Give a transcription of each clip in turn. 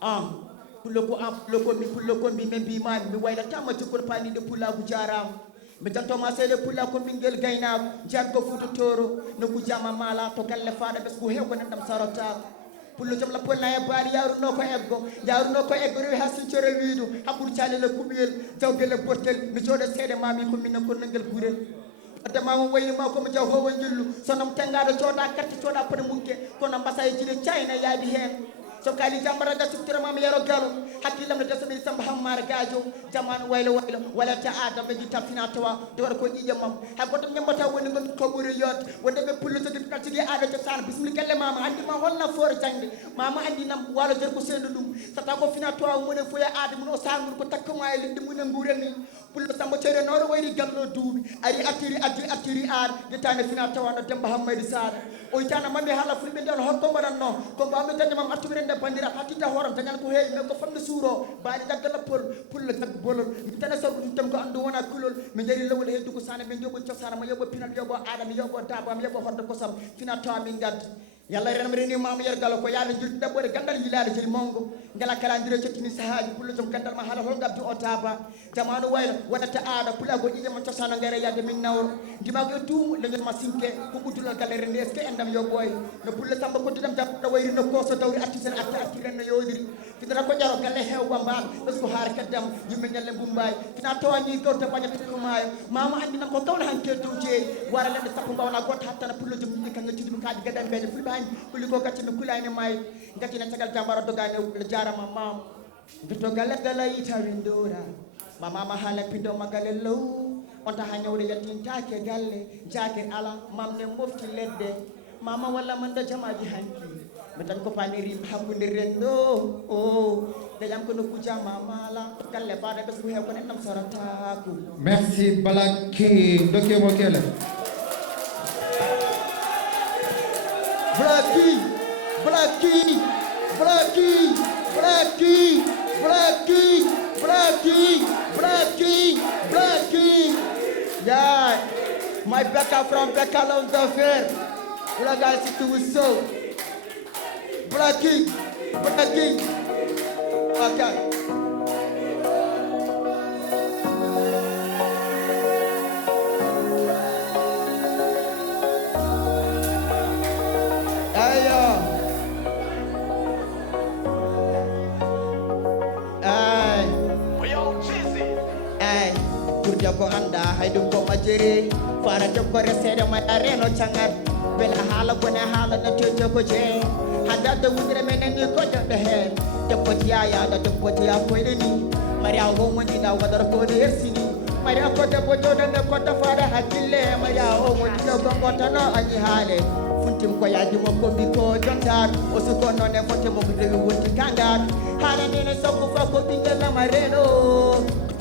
pour le combi men bi man mi wayla tamma ci kurpani de pula gu jaram mi tantoma sele pula ko mingel gayna jaggo futu toro no ku jama mala to galle faada bes ko hewgo nan dam sarata pullo jam la polna e baari yaruno ko eggo rewi hasin core wiidu hakkude calele kubiyel jawgele bortel mi jooɗo seede mami ko minne ko nangel gurel adda mama waynima komi jaw howo jillu sonam tengaɗo cooda carte cooda pone munke kono mbasa e jiɗe cayna yaadi hen so kali jambara ga suftere mama yaro galo hakkilam no desamiri samba hammare gajo jamanu waylo wala ta adam be jitta fina tawa de war ko jije mam ha goto nyambata woni ngon ko buri yot wonde be pullo so dikka ci aada ci sar bismil kelle mama andi ma holna for jangde mama andi nam walo jer ko sendu dum tata ko fina tawa mo ne foya aada mun o sangur ko takko ma e lindi mun ngure ni pullo samba cere noro wayri gallo duubi ari attiri ar de tane fina tawa no demba hammadi sara o itana mami hala fulbe ndon hokko badan no ko bambe tan mam attubire nde bandira hatita horam tan ko heewi ko famde suuro baani daggala pulla tag bolol mi tan sabu tam ko andu wona kulol mi dari lawol heddu ko sane men jobo ciosana ma yobo pinal yobo adam yobo daba am yobo hordo ko sam fina tawa min gad yalla renam reni mama yergal ko yaade julde dabore gandal yilaade jeli mongo ngala kala ndire cettini sahaaji pullo jom gandal ma hala hol gabdi o taba jamanu wayla wadata aada pula go ije ma ciosana ngere yadde min nawro dimago e tum le ma sinke ko budulal galle rende est ce que endam yo boy no pulle samba ko didam dabda wayri no ko so dawri attisen atti ren no yodiri fidara ko jaro galle hew bambal bes ko har kaddam yimbe nyalle bumbay fina tawani gawta bañata ko maayo mama andi nam ko gawna hanke dewje wara lende sappo bawna goto hattana pullo jom ni kan ngati dum kaaji gadan beje fulba kuli ko gatti mi kulayne may gatti na tagal jambara dogane le jarama mam bito galle gala ita windora mama hala pindo magale low on ta hanyawde yattin take galle jaake ala mam ne mofti ledde mama walla man da jamaaji hanki mi tan ko pani rim hakkunde rendo o de jam ko no kuja mama la galle faade bes bu hew ko nenam sorata ko merci balaki doke mo kele Blacky. Yeah, my Becca from Becca Loves Affair. What I got to do with so. Blacky. Okay. Ko anda haydu ko majere fara jokko resede ma reno cangat bela hala bone hala na tejo ko je hada de wudre menen ni ko de he debbo tiya da debbo tiya ko ni mari awo mo ni da wadar ko de ersini mari ko debbo jodo ne ko da fara hakille mari awo mo ni ko ngota no ani hale funtim ko yaji mo ko bi ko jontar o su ko non e fote mo bi de wonti kangat hala ne so ko fa ko bingel na mareno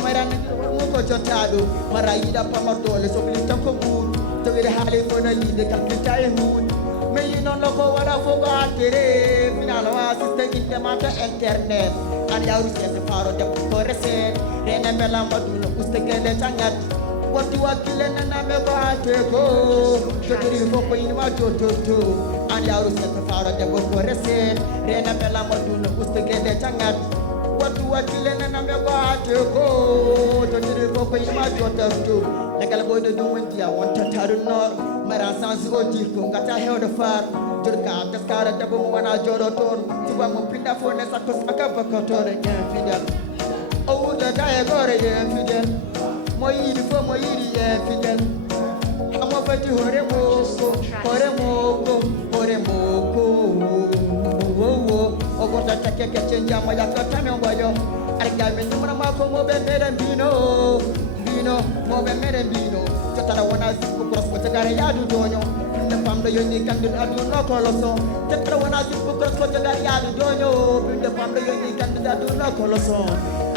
marana ko jotado marayida pamatole so bli tan ko bur to wede haale ko na yide kam tay hun me yinon loko wala fo ko atere finalo assistant inde mata internet an yawru se faro de ko reset rena mela maduno ustegele tangat wati wakile na me ko ateko to diri fo ko ina ma to an yawru se faro de ko reset rena mela maduno ustegele tangat watu wakile na me ko ateko to diri fo ko ina ma to legal boy do wonti a wonta taruno mara sans oti ko ngata hewdo far jurka taskara dabo mo wana joro ton tuba mo pinda fo ne sakko saka bakotore en fidel o da dai gore en fidel mo yiri en fidel amo fati hore mo o gota take ke chenja mo ya kota me boyo arga me numra ma ko mo be mere bino mo be mere bino jotara wona zipu cross ko tagare yaadu donyo ne famdo yoni kandu adu no ko loso jotara wona zipu cross ko tagare yaadu donyo ne famdo yoni kandu adu no ko loso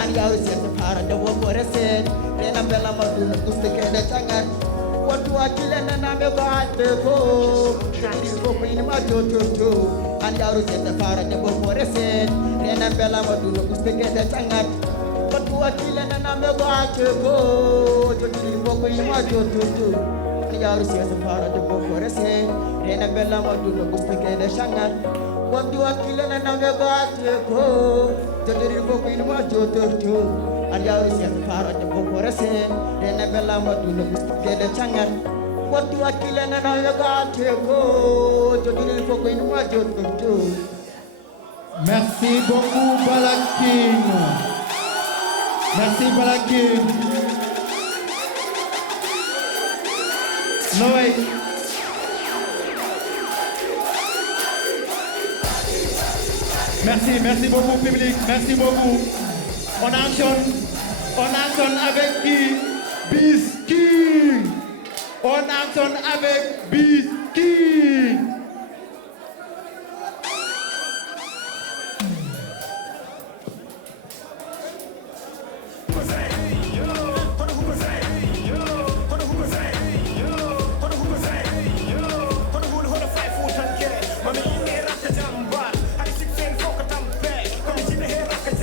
an yawo se fara de wo rese rena bella maduna guste ke de tangar watu akile na me ko ate ko ko ko ni ma to an yawo se fara de wo rese rena bella maduna guste ke de tangar watu akile na me ko ate ko ko ko ni ma to an yawo se fara de wo rese rena bella maduna guste ke de tangar Waktu akila na navegate ko Jodiri boko inuma jotorto Anya usia faro de boko rese Dena bela maduna gede changar Waktu akila na navegate ko Jodiri boko inuma jotorto. Merci beaucoup Balak King. Merci Balak King. Noé. Merci beaucoup public, merci beaucoup. On actionne avec qui? Biz King. On actionne avec Biz King.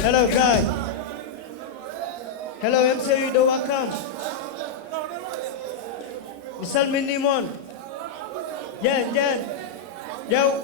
Hello guys. Hello MCU do welcome. Misal minimon. Jen. Yo.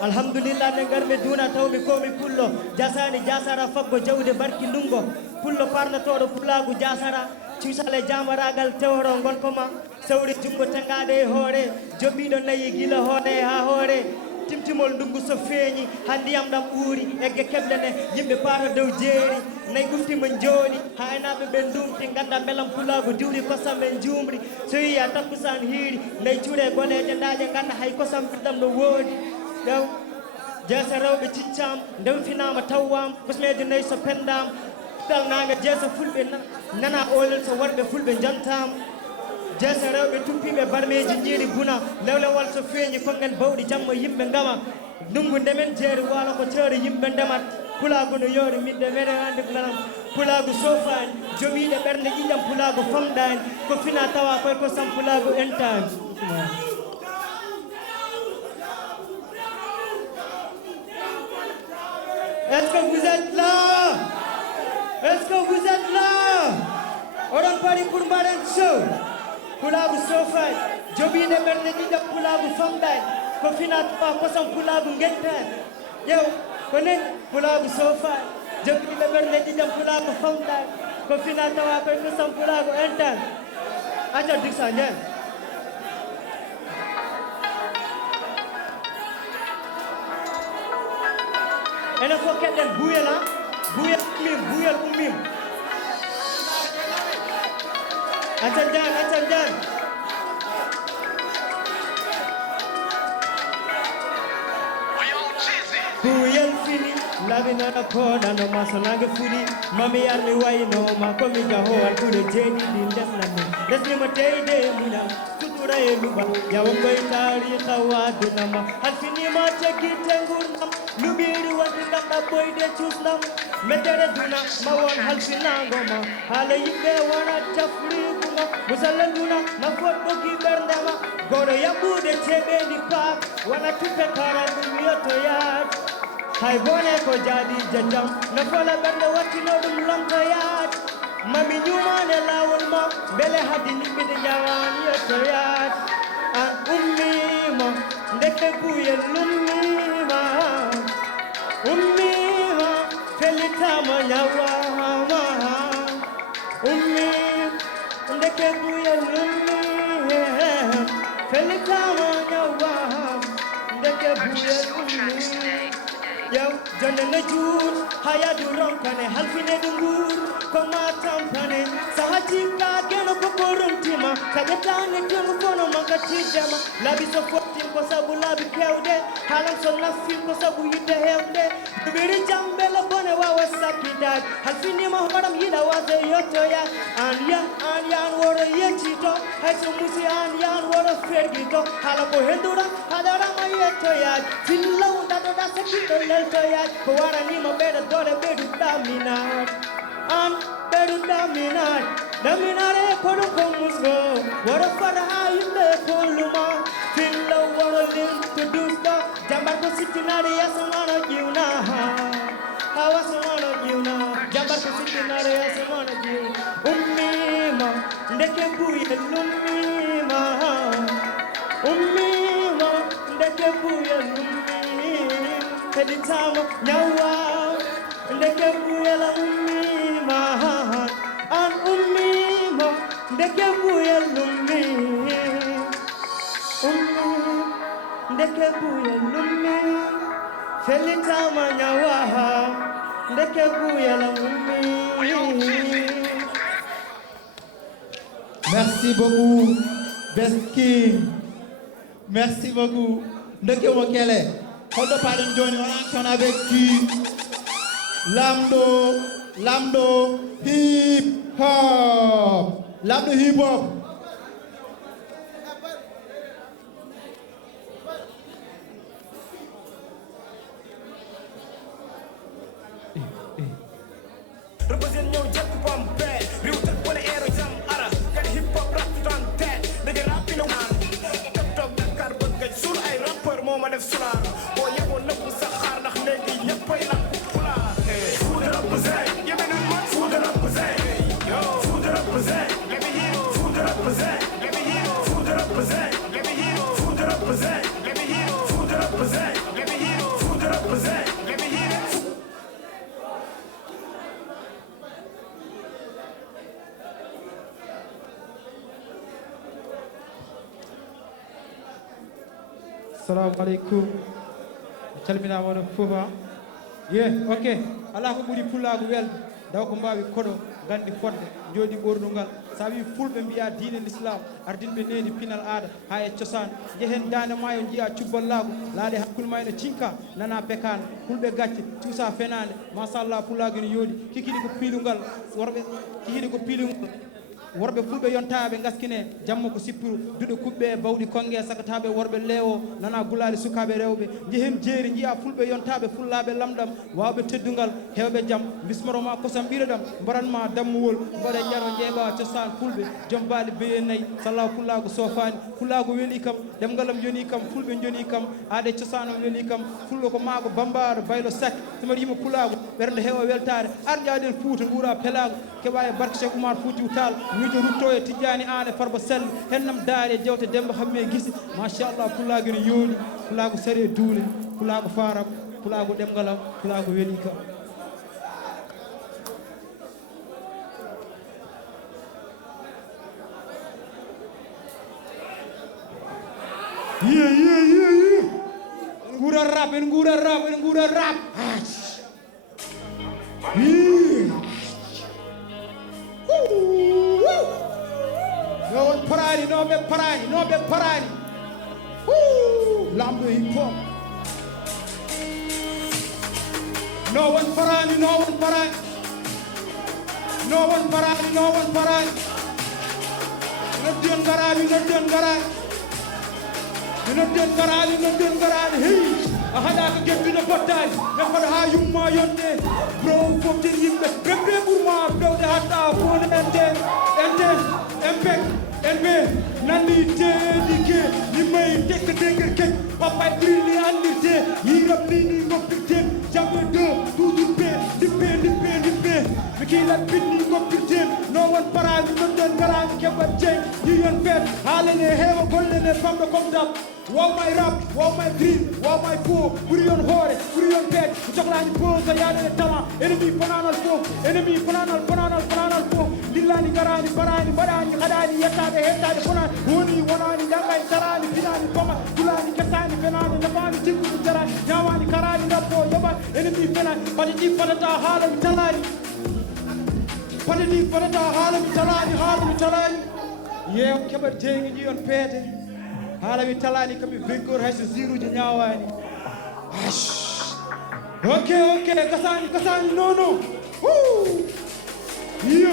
Alhamdulillah nengar me duna taw mi ko mi pullo. Jasani jasara fabbo jawde barki ndungo. Pullo parna todo pulagu jasara. Ciusale jamaragal tewro gon koma. Sawri jumbo tangade hore. Jobido nayi gila hone ha hore. Timtimol ndungu so feeñi handi am dam uuri egge keblene yimbe paata dow jeeri nay gufti man joni haynaɓe ɓe ndumti ganda belam pulago diwri kosam men jumri so yiya takkusan hiiri nay cuure goleje ndaje ganda hay kosam fiɗɗam no woodi ɗew jeesa rewɓe ciccam ndemfinama tawwam kosmeje nayyi so pendam dal naga jeesa fulɓe nana olel so worɓe fulɓe jantama jeesa rewɓe tuppiɓe barmeji jiiri guna lewlewal so feeñi kongen bawɗi jamma yimɓe ngama ndungu ndemen jeeri wala ko teeri yimɓe ndemat pulago no yoori midde meɗen andi garam pulago sofani joɓiɗe ɓernde ƴiƴam pulago famɗani ko fina tawa koye ko sam pulago entani. Est-ce que vous êtes là? Est-ce que vous êtes là? Oɗon pari pour mbaɗen show. Pulagu sofay joɓiɗe ɓernde ƴiƴam pulagu famɗani ko fina tawa kosam pulagu guettani ƴew ko nen pulagu sofay joɓiɗe ɓernde ƴiƴam pulagu famɗani ko fina tawa koye kosam pulagu entani. Acca diksa nden enen fof keɗɗen buyel ha buyel ummim Accan jan buyel fini labinana koɗano ma so nangue fuɗi mami armi waynoma komi jahowal ɓuure jeeɗiɗi desnami desnima teyde muñam sutura e luɓa yawa koye tariha wadunama halfinima ceggite gurnam luɓiri wonde gamɗa ɓoyde cusnam meddere duna ma won halfinagoma haala yimɓe wona cafrikuma musalla duna ma fot ɓoki ɓerdema goɗo yabbude ceɓendi paak wona tuppe karal ɗum yettoyat hay bone ko jaadi jajjam no fola ɓernde wattino ɗum lomtoyat mami ñumane lawol ma beele haddi niɓɓide jawan yettoyat an ummima ndeke guyel lummima ummima fellitama ñawama ummim ndeke guyel lummima fellitama ñawam ndeke guyel ummim yow jonde no juut hayadu ronkane halfine ɗo nguur ko ma tampane saha cikka geno koko rumtima kaƴetani temu kono maga tiddema laabi so fottin ko sabu laabi kewɗe haalam so naffin ko sabu yidde hewɗe ɗuɓiri jambele bone wawa sakkitade halfinima hoɗam yiɗa wade yettoyat an yan woro yeccito hayso musi an yan woro ferguito haala ko henduɗa haɗarama yettoyat fillaw ɗaɗoɗa sakkiɗo leltoyat ko waranima ɓeɗa dole ɓeɗu ɗaminat an ɓeɗu ɗaminat ɗaminare koɗum ko musgo woro faɗa ha yimɓe kolluma fillaw woro limto dusɗo jambar ko sittinade yasomano ƴiwna ha wasomano ƴiwna jambar ko sittinade yasomano ƴiwna ummima ndeke buyel ummima ummima ndeke buyel ummima felitama nyawa ndeke buyala ummima an ummima ndeke buyala ummima ndeke buyala ummima felitama nyawa ndeke buyala ummima. Merci beaucoup, Best King. Merci beaucoup. Ndeke Mokele. Hold up, pardon, Johnny. On action avec qui? Lambdo, hip hop. Lambdo hip hop. Represent ñëw jëkk bom bee riw tëg wala eero jam ara kat hip hop rap doon teet dëgg rap bi na naan tëb toog Dakar bëgg nga suul ay rappeur moo ma def sulaar boo yeboon nëpp sa xaar ndax léegi ñëppay lakk pulaar fu de represent yebe nu man fu de represent yo fu de represent let me hear fu de represent let me hear fu de represent let me hear fu de represent let me hear fu de represent let me hear fu de represent let me hear. Assalamu alaikum. Calmina wona fofa. Ok. Ala ko ɓuri pullago welde. Daw ko mbawi koɗo gandi fodde jooɗi ɓornugal sa wi fulɓe mbiya diine l'islam ardinɓe neni pinal aada ha e cosaan jehen dande ma yo jiiya cubballago laaɗe hakkude ma ene cinka nana pekane fulɓe gacce cuusa fenade machallah pullago ene yooɗi kikiɗi ko piilungal worɓe kikiɗi ko piilungal worɓe fulɓe yontaɓe gaskine jamma ko sippiru duɗe kuɓɓe bawɗi kongue sakataɓe worɓe leewo nana gulali sukaɓe rewɓe jehen jeeri jiiya fulɓe yontaɓe fullaɓe lamɗam wawɓe teddugal hewɓe jaam bismaroma kosam ɓireɗam mbaranma dammuwol mbaɗa jaro jeeɓa cosan fulɓe joom baali beye nayyi sallah pullago sofani pullago weeli kam ɗemgalam joni kam fulɓe joni kam aade cosanam weeli kam fullo ko maago bambaro baylo sak somaɗa yima pullago ɓernde heewa weltare arƴaden Fouta guura pelago keɓa e barke Cheikh Oumar Foutiyou Tall miijo rutto e tijjani an e farba selli hennam daari e jewte demba hamme guisi machallah pullago ene yooɗi pullago sari e duule pullago faram pullago ɗemgalam pullago weeli kam. Yeah. En gura rap. No ɓe parani. Lamɗo hip hop. No one parani. Noddion garani. Hey. A haɗa ko gettude pottani ɓe mbaɗa ha yumma yonde bro foften yimɓe ɓeɓe ɓurma fewde hatta fone ente nandi teedike yimɓe tekka deger keñ papa ɓirni andirte yiram nini goppirte jamɓe deux toujours dippe mi kiilat binni goppirten no won parani nodden garani keɓat jeng yiyon feet haalene heewa gollene famɗo comme dam wow my rap wow my green wow my fo ɓuri yon hoore ɓuri yon peet mi sohlani pose yaadene talent ennemi fananal fof lillani garani barani mbaɗani haɗani yettade hettade bonani woni wonani jangani tarani finani boma tulani kessani fenani nafani tiggudu jarani ñawani karani gabbo yoɓat ennemi fenani pade ɗi fadata haalami talani yew keɓat jeyguiji yon peete haalami talani kami vainqueur hayso ziruji ñawani ok gasani non iyo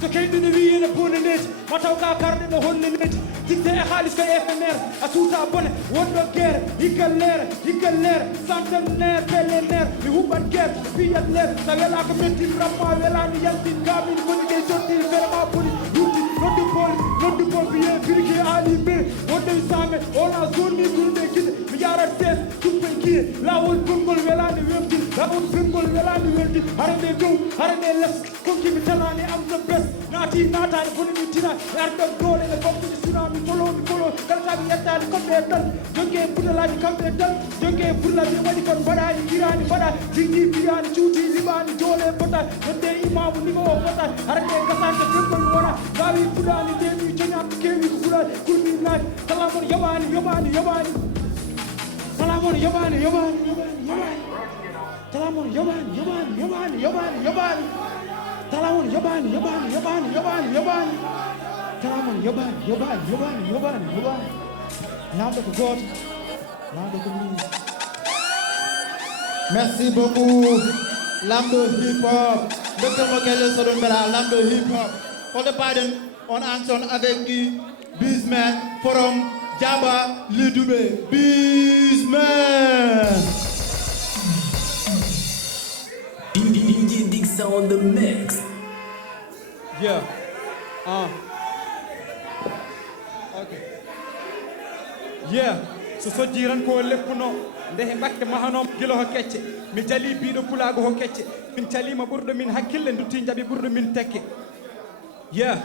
so keyɗine wi ene bone neeti mataw ka karɗe ɗo holle neeti dicté e haalis ko éphémère a suuta bone wonɗo guerre higgal leere centenaire pellénaire mi huɓɓat guerre fiyat leer sa wela ko mettin ramma welani yaltin kamin woni ɗe jottin vraiment poli yurti noddu pol biye biriki ali be wonde same ona zone ni gurde kide mi jarat tes tuppe kiye lawol gongol welani wemti lawol gongol welani welti harande dow harande les konki mi talani am the best naatani boni mi tina arɗo dole e bamtude tsunami follow kala sukaɓe yettade kamɓe tan jonke pulalaji kamɓe tan jonke pullaɓe waɗi kon mbaɗani irani mbaɗa jiggi biyani cuuti liɓani joole bota nodde imamu nima o bota harate gasante feppol wona gawi fuɗani dewi coñaɓe kewi ko fuɗani kurmi naati kalamon yoɓani kalamon yoɓani talamon yoɓani talamon yoɓani talamon yoɓani lamɗo ko goto lamɗo ko min. Merci beaucoup. Lamdo hip hop. Docteur Mokele Sodombela, Lamdo hip hop. Hold the pardon on action avec Bizman from Jaba Lidube. Bizman. DJ Dixa on the mix. Yeah. Okay. Yeah. So jiran ko leppuno ndehe bakke mahanom gilo ho kecce mi jali biido pulaago ho kecce min calima burdo min hakkille dutti jabi burdo min tekke. Yeah.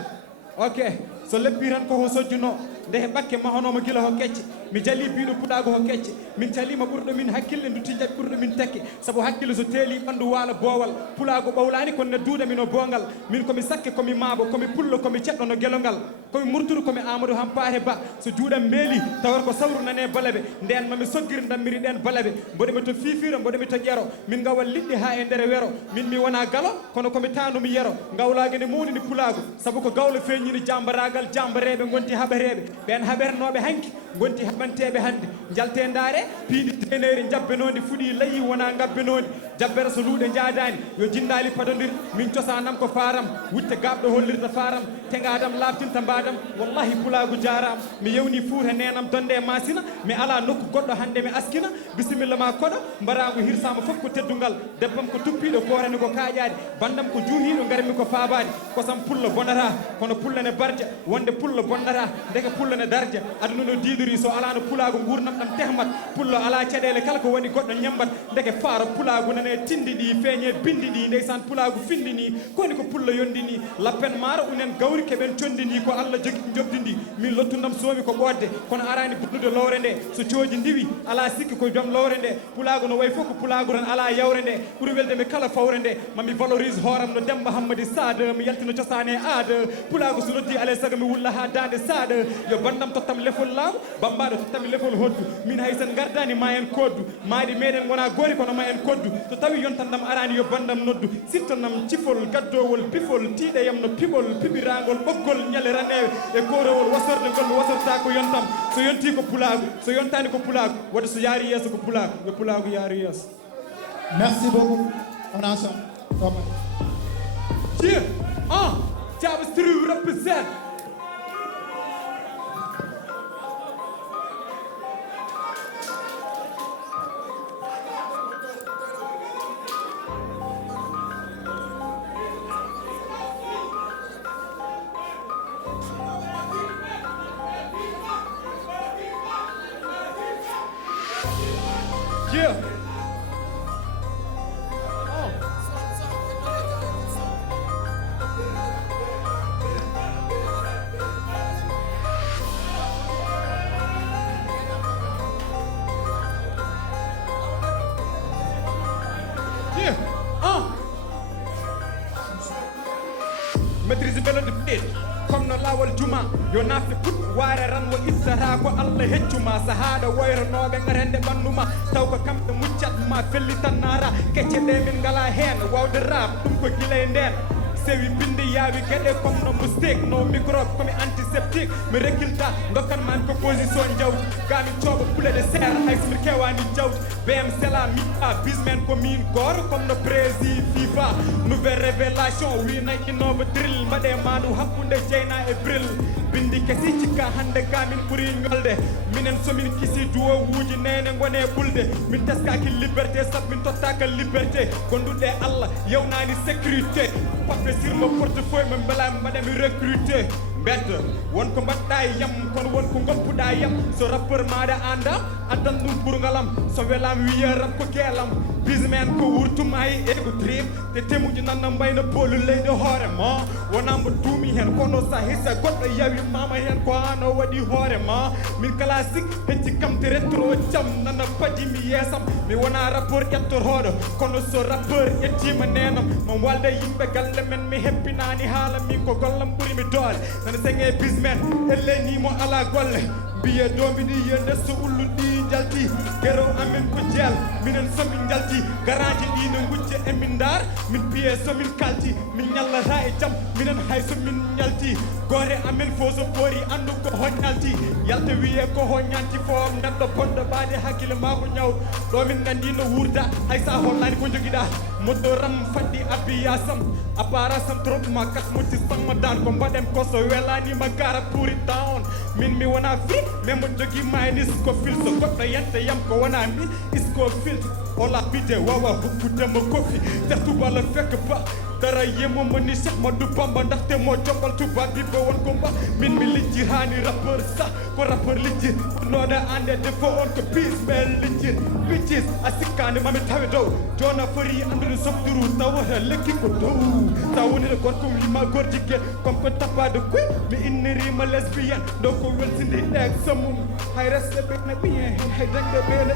Okay. So leppiran ko ho sojjuno ndehe bakke mahanoma gilo ho kecce mi jali biido pulaago ho kecce min calima burdo min hakkille dutti jabi burdo min tekke sabu hakkille so teeli bandu wala boowal pulaago bawlani kon ne duuda min o bongal min komi sakke komi maabo komi pullo komi ceddo no gelongal komi murturu komi amadou hampare ba so juudam meeli tawar ko sawru nane balabe nden mami soggir dammiri den balabe bodemi to fifiro bodemi to jero min gawal liddi ha e ndere wero min mi wona galo kono komi tanu mi yero gawlaage ne moni ni pulaago sabu ko gawle feñini jambaragal jambarebe gonti habarebe ben habernobe hanki gonti habantebe hande jalte ndare piidi tenere jabbenodi fudi layi wona gabbenodi jabbere so luude jaadani yo jindali padondir min ciosanam ko faram wutte gabdo hollirta faram tengadam laftinta mbadam wallahi pulaago jaram mi yewni fuuta nenam donde masina mi ala nokku goddo hande mi askina bisimilla ma kodo mbarago hirsama fof ko teddungal debbam ko tuppido korani ko kaajaade bandam ko juuhido garmi ko faabade kosam pullo bonata kono pullane barja wonde pullo bonnata ndeke pullane darja aduna no diidori so ala no pulaago gurnam dam tehmat pullo ala cadele kala ko woni goddo nyambat ndeke faaro pulaago nane tindi di feñe bindi di ndeysan pulaago findini koni ko pullo yondini lappen maro unen gawri keben condini ko Allah jogi jobdindi min lottundam soomi ko bodde kono arani buddude lowre nde so cooji ndiwi ala sikki ko jom lowre nde pulaago no way fof ko pulaago ran ala yawre nde ɓuri welde mi kala fawre nde mami valorise horam no Demba Hammadi Sade mi yaltino cosane aade pulaago so noddi alay sago mi wulla ha dande Sade yo bandam tottam lefol laago bambaɗo tottami lefol hoddu min hay sen gardani ma en koddu maadi meɗen wona gori kono ma en koddu so tawi yontandam arani yo bandam noddu sittanam cifol gaddowol pifol tiiɗeyam no piɓol piɓiragol ɓoggol ñale ranewe e korowol wasorde ngol mi wasorta ko yontam so yonti ko pulaago so yontani ko pulaago wadde so yaari yeeso ko pulaago yo pulaago yaari yeeso. Merci beaucoup. On a ça. Yeah. Caabi Street represent. Yeah. Maîtrise mélodie beat comme no lawol juma yo nafti put waare ran wo ittata ko Allah heccuma sahada wayranoɓe ngarende ɓannuma taw ko kamɓe muccatma fellitannara kecce ɗe min ngala hen wawde rap ɗum ko guilay nden sewi bindi yaawi gueɗe comme no mistake no microbe komi antiseptique mi rekkilta dokkanmami ko position jawdi gamin cooɓa ɓulede serre hay somi kewani jawdi bm sela miɗa bismen ko min goto comme no prési FIFA nouvelle révélation wi nayi innova drill mbaɗe mandu hakkude jeyna e bril bindi kesi cikka hande gamin ɓuuri ñolde minen somin kisi duwowuji nene gone ɓulde min teskaki liberté saabu min tottaka liberté gonduɗe Allah yewnani sécurité pappe sur mon portefeuille min belami mbaɗami recruté mbedda wonko mbaɗɗa e yam kono wonko goppuɗa yam so rappeur maɗa anda addan ɗum ɓurgalam so welam wiya rap ko keelam businessman ko wurtuma e ego dream te temuji nanna mbayna bolu leyde hoore ma wonamba duumi hen kono sa hissa goɗɗo yawi mama hen ko ano waɗi hoore ma min classique hecci kam te retro jam nana padi mi yeesam mi wona rappeur ƴettotoɗo kono so rappeur ƴettima nenam mo walde yimɓe galle men mi heppinani haala min ko gollam ɓuuri mi doole nana senge businessman ellenimo ala golle mbiye dombiɗi yende so ulluɗi jalti gero amen ko jeel minen somin jalti garaji ɗi no gujje e min dar min biye somin kalti min ñallata e jaam minen hay somin ñalti gore amen fo so ɓoori andu ko hoñalti yalta wiye ko hoñanti fo neɗɗo bonɗo ɓaade hakkille ma ko ñaw ɗo min gandi no wurda hay sa hollani ko joguiɗa moddo ram faddi abbiya sam a para sam trop ma kas moƴƴi samma dan ko mbaɗen ko so welanima gara pour it down min mi wona fi mais mo jogui maynis ko fil so goɗɗo yente yam ko wona mi isko filtre ola bide wawa hukkudemo kofi tertubala fekk ba dara yemo moni Cheikh Madou Bamba ndaxte mo jombal tubaab bi ba won ko mba min mi lijjir hani rappeur sax ko rappeur lijjir noɗa ande defo on ko peace mais lijjir bitches a sikkani mami tawi dow jona fori andude sobduru tawata lekki ko dow sa wonide gonko wima gorjigge comme ko tappade koy mi innirima lesbienne ɗo ko weltinde ɗek samum hay resde ɓene ɓiye hen hay dangde ɓene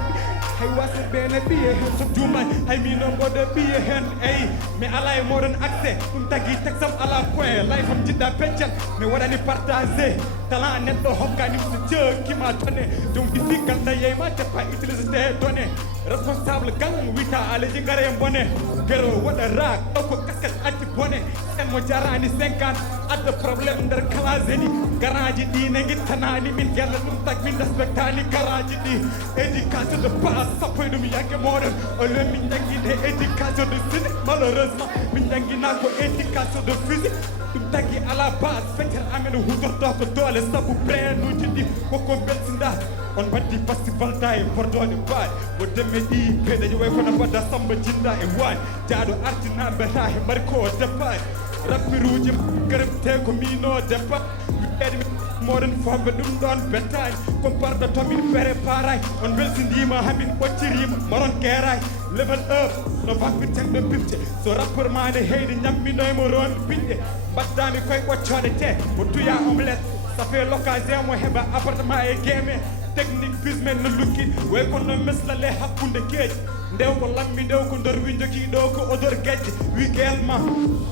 hay wasde ɓene ɓiye hen so jumay hay mino mboɗo ɓiye hen eyi mi ala e moɗon accès ɗum tagui texam ala point lay fam jiɗɗa peccal mi waɗani partagé talent neɗɗo hokkani so ceukima donné donc ici ganda yeyma teppa utilisité donné responsable gang wita aleji ngare bone gero waɗa rak ɗo ko kaskat acci bone en mo jarani 50 adda probléme nder classe ni garaji ɗi ne guittanani min gella ɗum tag min respectani garaji ɗi éducation de base sappo e ɗum yagge moɗon olen min jangguide éducation de physique malheureusement min jangguina ko éducation de physique ɗum tagui à la base feccere amen hudorto ko doole saabu brenuji ɗi koko beltinda on waddi festival ta e bordode mbaɗi wo demme ɗi peeɗaji way kono mbadda samba jinda e waani jaaɗo artina mbeta he mbaɗi ko départ rappiruji garabte ko mino départ wiɗeɗe moɗon fomɓe ɗum ɗon bettani comparɗo tomin préparay on weltidima hamin ɓoccirima maron gueray level up no vappirten ɗo pifte so rappeur mane heyde ñamminoymo romi ɓiɗɗe mbaddami koye ɓoccode te mo tuya omelette ça fait l'occasion mo heɓa appartement e gueme technique bismen no lukki way kono meslale hakkude keeji ndew ko lammi ndew ko ndor wi jogui ɗo ko odor gueƴƴe wi guelma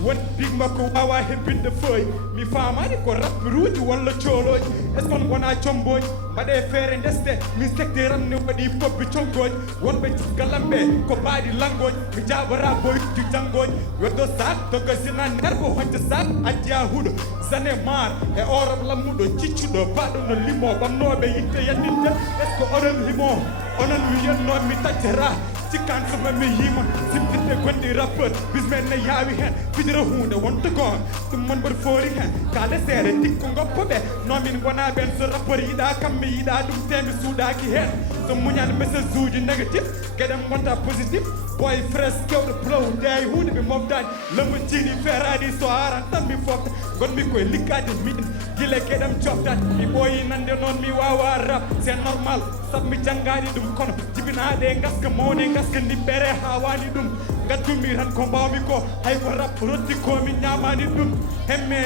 won big makko wawa hebbinde feuille mi famani ko rappiruji walla cooloji est ce qu'on wona comboji mbaɗe feere ndeste min secteur am ne waɗi pobbi coggoji wonɓe galamɓe ko mbaɗi langoji mi jaɓora boyuji janggoji weddo sak toga sina nder ko hoñde sak addiya huuɗo zane mar e orob lammuɗo ciccuɗo baɗo no limo ɓamnoɓe yitte yanninde est ce que oɗon limo onon wiyannoon mi taccata cikkan soma mi yima simtinde gonɗi rappeur bismen ne yaawi hen fijira hunde wonta gon ɗum mon mbaɗa foori hen kaale seeɗa tikko goppoɓe nomin wona ɓen so rappeur yiɗa kam mi yiɗa ɗum temi suuɗaki hen so muñan message uji négatif gueɗen gonta positif boy fresh kewɗo blow ndeyi hunde ɓe mofdani lamborghini ferrari so aran tan mi fofta gonmi koye liggade min guila gueɗam coftade mi ɓooyi nande noon mi wawa rap c'est normal saabu mi janggani ɗum kono jibinaɗe gaska mawne gaska niɓɓere ha wani ɗum gaddumi tan ko mbawmi ko hay ko rap rotti komi ñamani ɗum hemme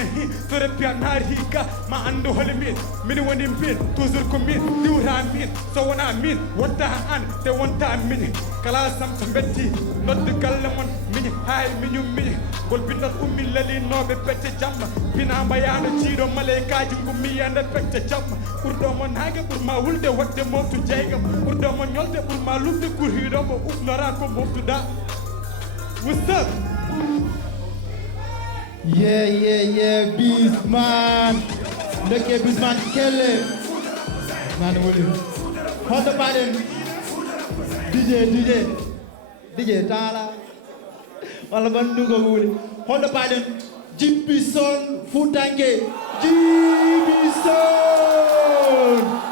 so reppi a naari hikka ma andu hole min min woni min toujours ko min diwta min so wona min wonta an te wonta min kala sam so betti noddu galle mon miñi hay miñum miñi gol bindal ummi lalinoɓe pecce jamma bina mbayano ciiɗo maleykaji gummi yande pecce jamma ɓurɗo mo nage ɓurma wulde wadde moftu jeygam ɓurɗo mo ñolde ɓurma lumde kurhiɗomo ufnora ko moftuɗa what's up Yeah, Beastman. Look at Beastman Kelle. Man, hold the button. DJ Tala. All about Nuga Woody. Hold the button. Jippy Son Futange. Jippy Son.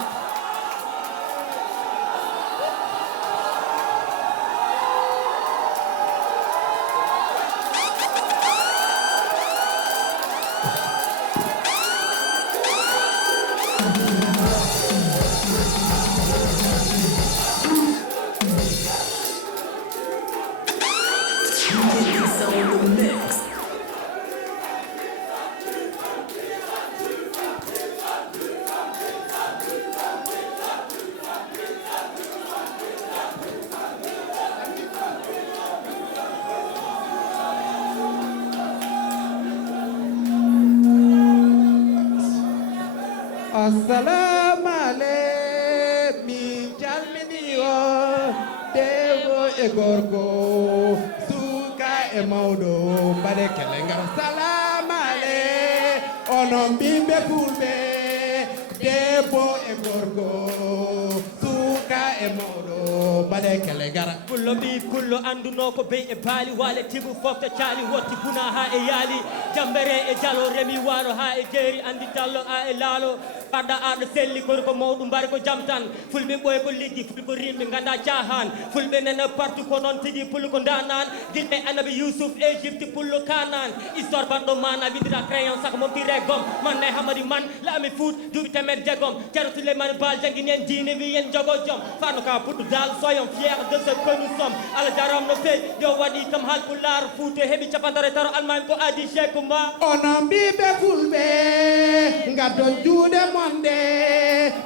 Assalamu alaikum, mi calmini o, devo e gorgo, suka e mawdo, bade kelengar. Assalamu alaikum, onon bimbe fulbe, devo e gorgo, suka e mawdo, bade kelengar. Pullo bi pullo anduno ko be e bali wale tibu fofta cali wotti buna ha e yali jambere e jalo remi wano ha e jeri andi tallo ha e lalo pada ardo selli ko mawdum bari ko jamtan fulbe boy ko liggi ful ko rimbe ganda jahan fulbe nena partout ko non tigi pullo ko danan dilbe anabi yusuf egypte pullo kanan histoire bando mana vidira crayon sak mom tire gom man nay hamadi man la mi foot dubi temer jagom jaro suleiman bal jangi nen dine wi yen jogo jom fano ka putu dal soyons fiers de ce que nous sommes ala jaram no fe yo wadi kam hal pular fuute hebi capantare taro alman ko adi shekuma onon bibe fulbe ngadon juude monde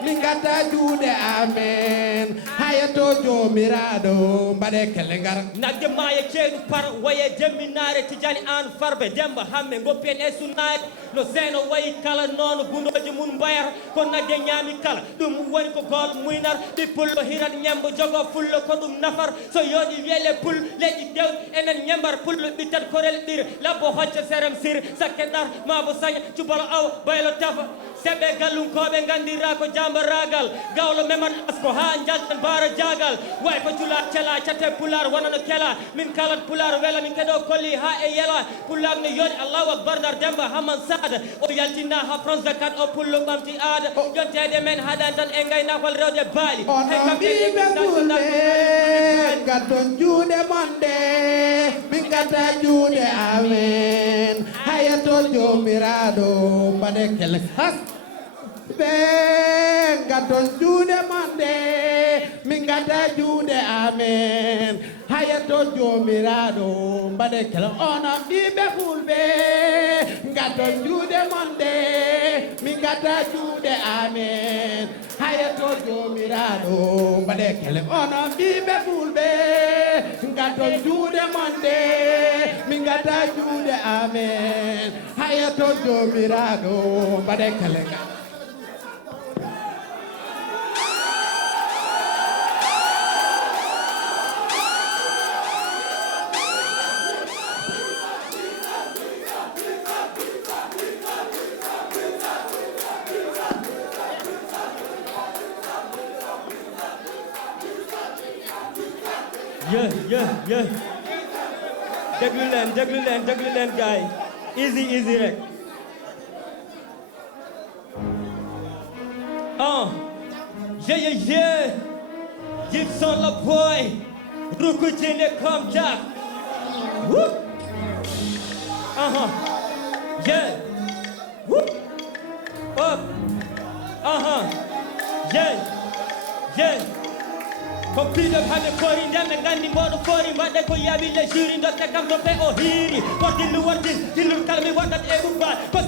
min gata juude amen hayato jomiraɗo mbaɗe kelengar nagge maye ceeɗu par waye jemminare tijani an farbe demba hamme goppien e sunnat no seno wayi kala noon gundoji mun mbayata ko nagge ñaami kala ɗum woni ko gol muynar ɗi pullo hirat ñembo jogo fullo ko ɗum nafar so yooɗi wiyele pul leƴƴi dewɗi enen ñembar pullo ɓittat korel ɗir labbo hocca serem sir sakke ɗar mabo saña cubalo aw baylo tafa seɓɓe gallunkoɓe gandira ko jamba ragal gawlo memat asko ha jaltan bara jagal way ko cula cela cate pular wonano kela min kalat pular wela min keɗo kolli ha e yela pular no yooɗi allahu akbar nar demba hamman sada o yaltina ha france 24 o pullo ɓamti aada jontede men haɗani tan e gaynakol rewde baali onon ɓiɓe fulɓe gaddon juuɗe monde min gata juuɗe amen hayato jomiraɗo mbaɗe kele ɓe gaddon juuɗe monde min gata juuɗe amen hayato jomiraɗo mbaɗe kele onon ɓiɓe fulɓe gaddon juuɗe monde min gata juuɗe amen hayato jomiraɗo mbaɗe kele onon ɓiɓe fulɓe gaddon juuɗe monde min gata juuɗe amen hayato jomiraɗo mbaɗe kele yeah déglu leen gaay easy rek JEY Gibson la boy Rukutine comme Jack whoop yeah whoop up yeah Compido hade kori ndemne gandi moɗo fori mbaɗe ko yawi le juri dotte kam to pe o hiiri ko dillu wardi dillu kalmi waɗat e ɗumba ko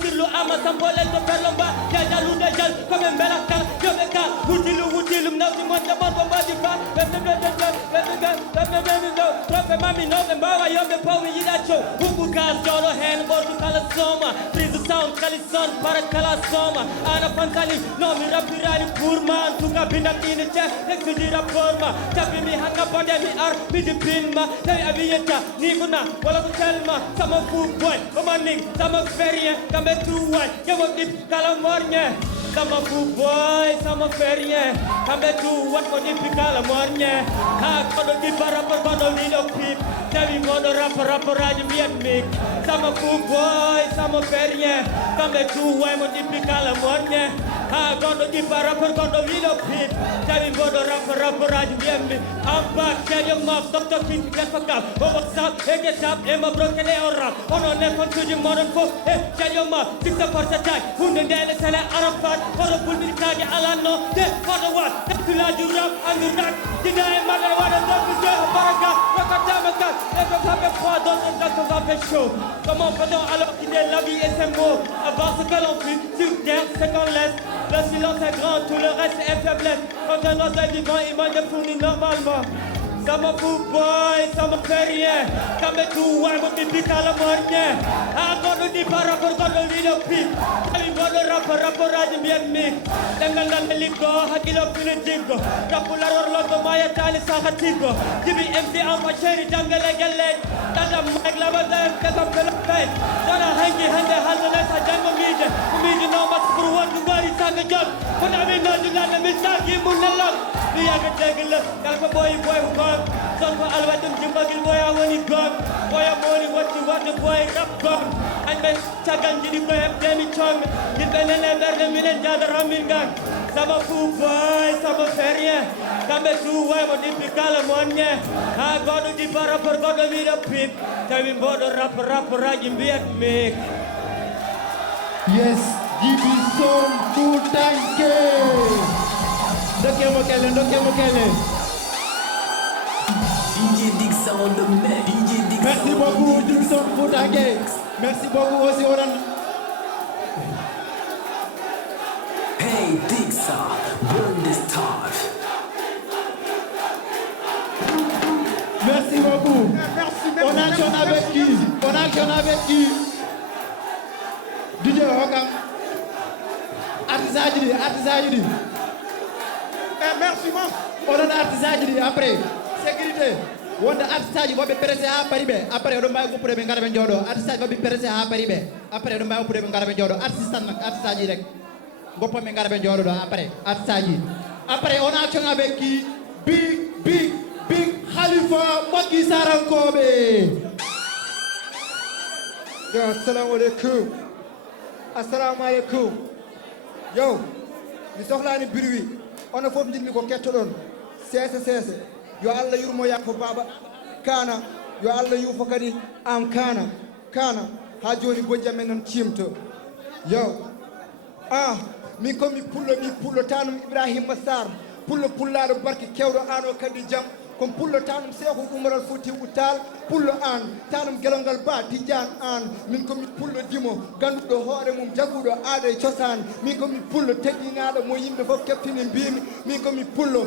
sirlu ama sambole to perlo mba jajalude jal koɓe mbela kala yoɓe ka wutilum nawdi moƴƴa mon ko mbaɗi fa troppe mami noɓe mbawa yoɓe pawmi yiɗa cow huɓɓu gas joɗo hen ɓordu kala soma prise sound kalison para kala soma ana pantali no mi rabbirani pour ma en tout cas bindam ine ceer textuji forma tabi mi hanga bonde mi ar mi di pinma tawi abiyeta ni ko na wala ko telma sama fu boy o maning sama ferien kambe tuwai yawo dip kala mornye sama fu boy sama ferien kambe tuwat ko dip kala mornye ha ko do dip rapor ko do video clip tawi ko do rapor radio miet mik sama fu boy sama ferien kambe tuwai mo dip kala mornye ha ko do dip rapor ko do video clip tawi ko do rapor Raj Miami, I'm back, tell your mom, Dr. King, get for cap, what's up, hey, get up, and my broken air rap, on a left on to the modern folk, hey, tell your mom, 6 hours attack, who the day is an Arafat, for the Bulbi Kagi, Alano, then for the what, that's to la du rap, and the rack, deny mother, what a dog is there, Baraga, Rakatamaka, never have a fraud on the Dr. Vape show. Comment pardon, alors qu'il est la vie et ses mots, avant ce que l'on fait, sur terre, c'est qu'on laisse, le silence est grand, tout le reste est faiblesse, quand un oiseau est vivant, il mange fourni normalement. Sama boy, sama ferie. Kame tuwa mo tipikala mornye. Agono di para gono video pip. Kami bodo rapper aja biar mik. Dengan liko hakilo pino jigo. Rapular orlogo maya tali saha tigo. Jibi MC apa cherry jungle gele. Tanda mic lava dan kata pelopet. Jana hangi hande halna sa jango mide. Mide no mas purwan ngari saga jog. Kona mi no juna mi sagi munalak. Dia ketegel kalpa boy hukam. Son ko alwatum jimbagil boy awani gog. Boy amoni what the boy rap gog. Anbe cagan jadi boy demi chong. Dibenene berde minen jada ramin gang. Sama boy sama ferie. Kambe tuwa mo dipikala monye. Ha godu di para godu video pip. Kami bodo rapper aja biar mik. Yes, give me some food, thank you. Ndoke mokele. DJ Dixa on the mix. DJ Dixa Merci beaucoup, give me some food, thank you. Merci beaucoup aussi, Oran. Hey Dixa, burn this tart. Merci beaucoup. On actionne avec qui? DJ Hokam. Artisan Jidi. Merci man. On a artisan Jidi après. Sécurité. Wonde artisan Jidi bobe pressé ha paribe. Après do mbay ko pour be ngara be jodo. Artisan bobe pressé ha paribe. Après do mbay ko pour be ngara be jodo. Artisan nak artisan Jidi rek. Bopam be ngara be jodo do après. Artisan Jidi. Après on action avec qui? Big Khalifa Maki Sarankobe. Yo, assalamu alaikum. Yo, mi sohlani birwi. Ono fof jinmi ko kettodon. Sese. Yo Allah yurmo yakko baba. Kana, yo Allah yufo kadi am kana. Ha joni bojjam men non cimto. Yo. Min ko mi pullo tanum Ibrahima Sarr. Pullaaɗo barke kewɗo an o kadi jam. Kon pullo tanum Seeku Umaral Fouti Outal. Pullo an tanum gelongal ba Tidiane an. Min komi pullo dimo ganduɗo hoore mum jaguɗo aada e cosaan. Min komi pullo teddinaɗo mo yimɓe fof keftini mbimi. Min komi pullo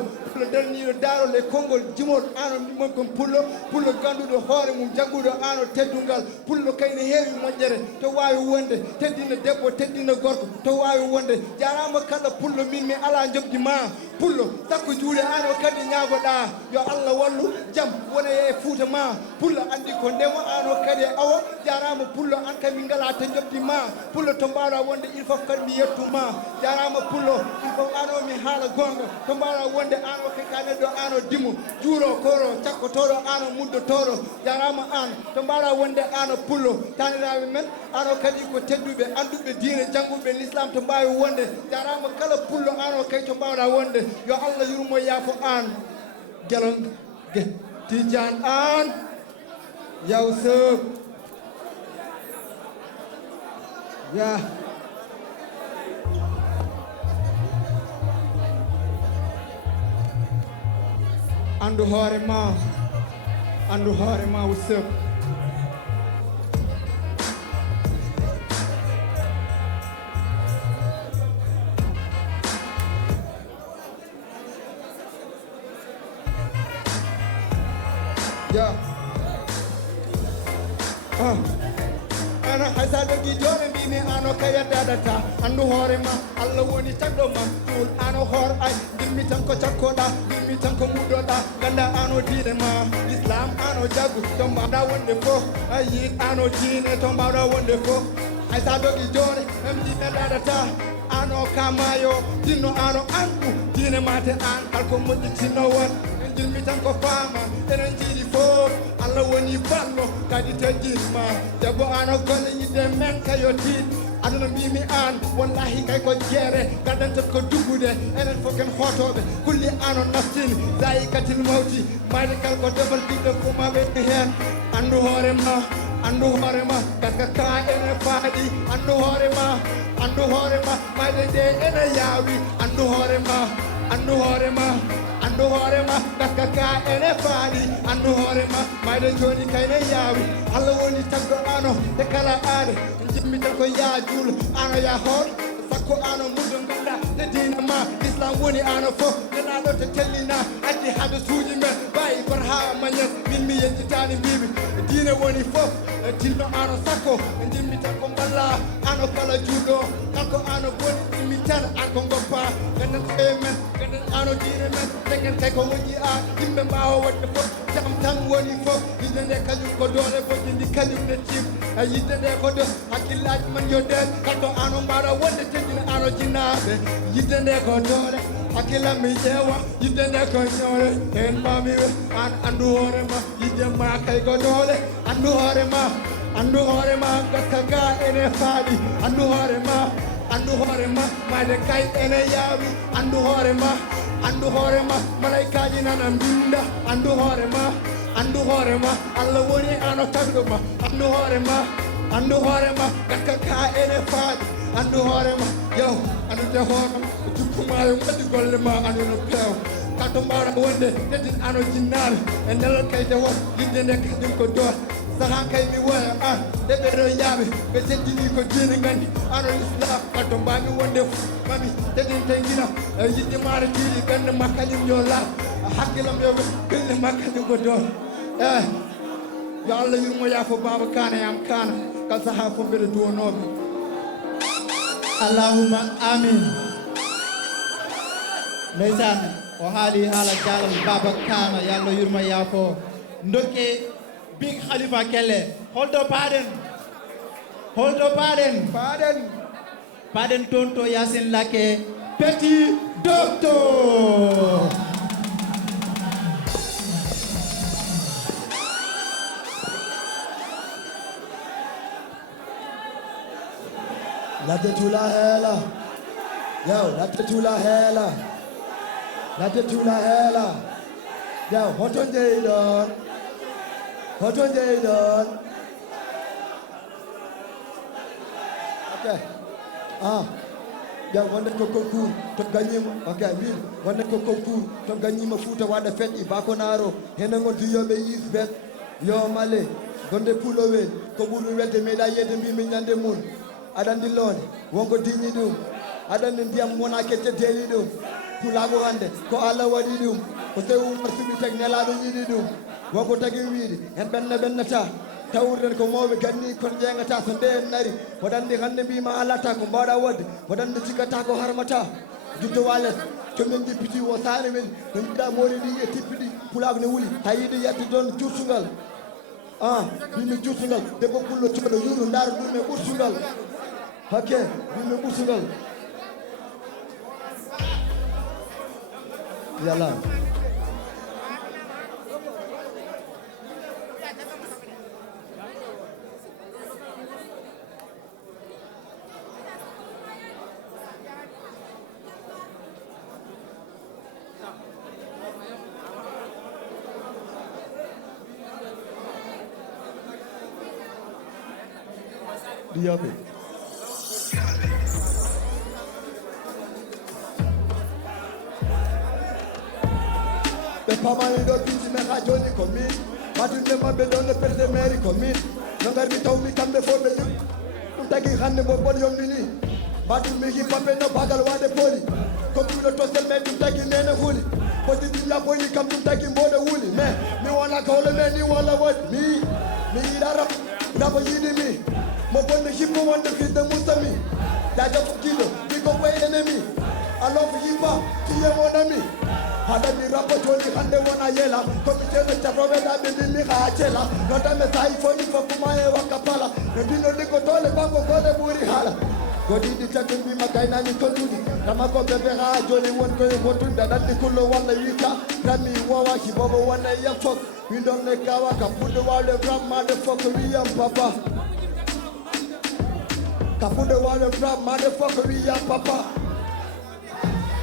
darniɗo darol e konngol jimoɗo an mon kon pullo ganduɗo hoore mum jaguɗo an o teddungal. Pullo kayne heewi moƴƴere to wawi wonde. Teddina debbo teddina gorko to wawi wonde. Jarama kala pullo min mi ala jobdi ma. Pullo sakko juuɗe an o kadi ñaagoɗa. Yo Allah wallu jam wona e Fuuta ma. Pullo andi ko ndema an o kadi awa. Jarama pullo an kam min ngala to jobdi ma. Pullo to mbawɗa wonde il faut kadi mi yettuma. Jarama pullo il faut an o mi haala gonga. To mbawɗa wonde an o kaka neɗɗo an o dimo. Juuro koro cakkotoɗo an o muddotoɗo. Jarama an to mbawɗa wonde an o pullo. Taniraɓe men an o kadi ko tedduɓe anduɓe diine jangguɓe l'islam to mbawi wonde. Jarama kala pullo an o kay to mbawɗa wonde. Yo Allah yurmo yaafo an gelong Tidiane an yaw seuk ya andu hoore ma wo seuk Yeah. Ana hasado gi jone mbimi ano kaya dadata andu hoore ma Allah woni tagdo ma tul ano hor ay dimmi tan ko cakkoda dimmi tan ko mudoda ganda ano diine ma Islam ano jagu to mbada wonde fo ayi ano diine to mbada wonde fo hasado gi jone mbimi dadata ano kamayo dinno ano andu diine mate an kalko moddi tinno won jilmi tan ko fama enen jiiɗi fof Allah woni ballo kadi teddinma debbo ano golle yidde men kayo tiid aduna mbimi an wallahi kay ko jeere gaddantat ko duggude enen fof ken hotoɓe kulli ano nastini zayikatil mawti mayde kala ko defal ɓiɗɗo fo maɓe hen andu hoorema gaska ka ene faaɗi andu hoorema mayde nde ene yaawi andu hoorema gaska ka ene faaɗi andu hoorema mayde joni kayne yaawi Allah woni tagdo ano e kala aade jimmi tan ko yaajul ano ya hoor sakko ano muddo ganda te diina ma Islam woni ano fof nenaɗo te tellina addi hade suuji men bayi mi yejjitani mbiɓe diine woni fof tinno ano sakko jimmi tan ko balla ano kala juuɗo kanko ano boni immi tan an ko goppa ganden e men ganden ano diine men tegen kay ko moƴƴi an yimɓe mbawa wadde fof jam tan woni fof yidde nde kañum ko doole moƴƴi ndi kañum ne tim yidde nde ko do hakkillaji man yo nden kanko ano mbaɗa wonde teddina ano jinnaɓe yidde nde ko doole hakkillam mi ƴeewa yidde nde ko ñoore hen mamiɓe an andu hoorema yidde ma kay ko doole andu hoorema gakka ga ene faaɗi andu hoorema made kay ene yaawi andu hoorema malaikaji nana mbinda andu hoorema Allah woni ano tagɗoma andu hoorema gakka ga ene faaɗi andu hoorema yo andude hoorema jukkuma yo waɗi golle ma anduno peew kanto mbawɗa wonde teddin ano jinnaɓe e ndelal kayde won yidde nde kañum ko doole sahan kay mi woya an ɓe ɓeɗo yaaɓe ɓe teddini ko diine gandi ano islam kanto mbami wonde mami teddinte guinam yidde maɗa tiiɗi ɓerde ma kañum yo laaɓ hakkillam yo ɓelde ma kañum ko doole yo Allah yurmo yaafo baba kana yam kana kal saha fof mbeɗa duwonoɓe allahumma amin ndeysaan o haali haala jaalal baba kana yallah yurmo yaafo dokke big khalifa kelle holto paɗen toon to yasin lake petit docteur Latte tula hela. Yo, latte tula hela. Latte tula hela. Yo, hoton jeydon. Okay. Yo, wonde ko concours to gagnima. Okay, min wonde ko concours to gagnima Fouta waɗa feƴƴi bakonaro hene gon duyoɓe isbet yo male gonde pulowe ko ɓurmi welde meeɗa yeyde mbimi ñande mum aɗandi loone wonko diñi ɗum aɗandi ndiyam wona kecce deeli ɗum pulago hande ko Allah waɗi ɗum ko sew umar suɓi tag nelaɗo yiɗi ɗum wonko tagui wiide hen ɓennata tawrden ko mawɓe ganni kono ƴeegata so nde en nari waɗandi hande mbima alata ko mbawɗa wadde waɗandi cikkata ko harmata juddo wales comin jippiti o sare men no mbiɗa moori ɗi e tippiɗi pulago ne wuuli ha yiiɗi yette toon jurtugal mbimi jurtugal debbo pullo coɗo yuru ndaaro ɗum e ɓurtugal hakke mbimi ɓurtugal yalla Diabe. Be pamani do biti me ha joni komi batunde mabbe don le perde mairie komi no garbi tawmi kambe fobe yu dum tagi hande mo bon yombini batum mi ki pape no bagal wade poli ko tulo to sel me dum tagi nene huli ko di ya boyi kam dum tagi mbodo wuli me mi wona ko le me ni wala wat mi dara rabo yidi mi mo bonne hippo wonde fidde musami daja fukido bigo way enemy alors hippa tiye mon ami hada mi rappo toni hande wona yela ko mi tebe tarobe da be mi khachela no tame sai foni fo kuma e wakapala no dino diko tole bango gole buri hala godi di tatum bi magayna ni ko dudi dama ko bebe ha joni won ko e hotunda daddi kullo walla wika rami wawa ki bobo wona yam fok we don le kawa ka pudde walde grandma de fok we am papa Kapude wale rap motherfucker ya papa.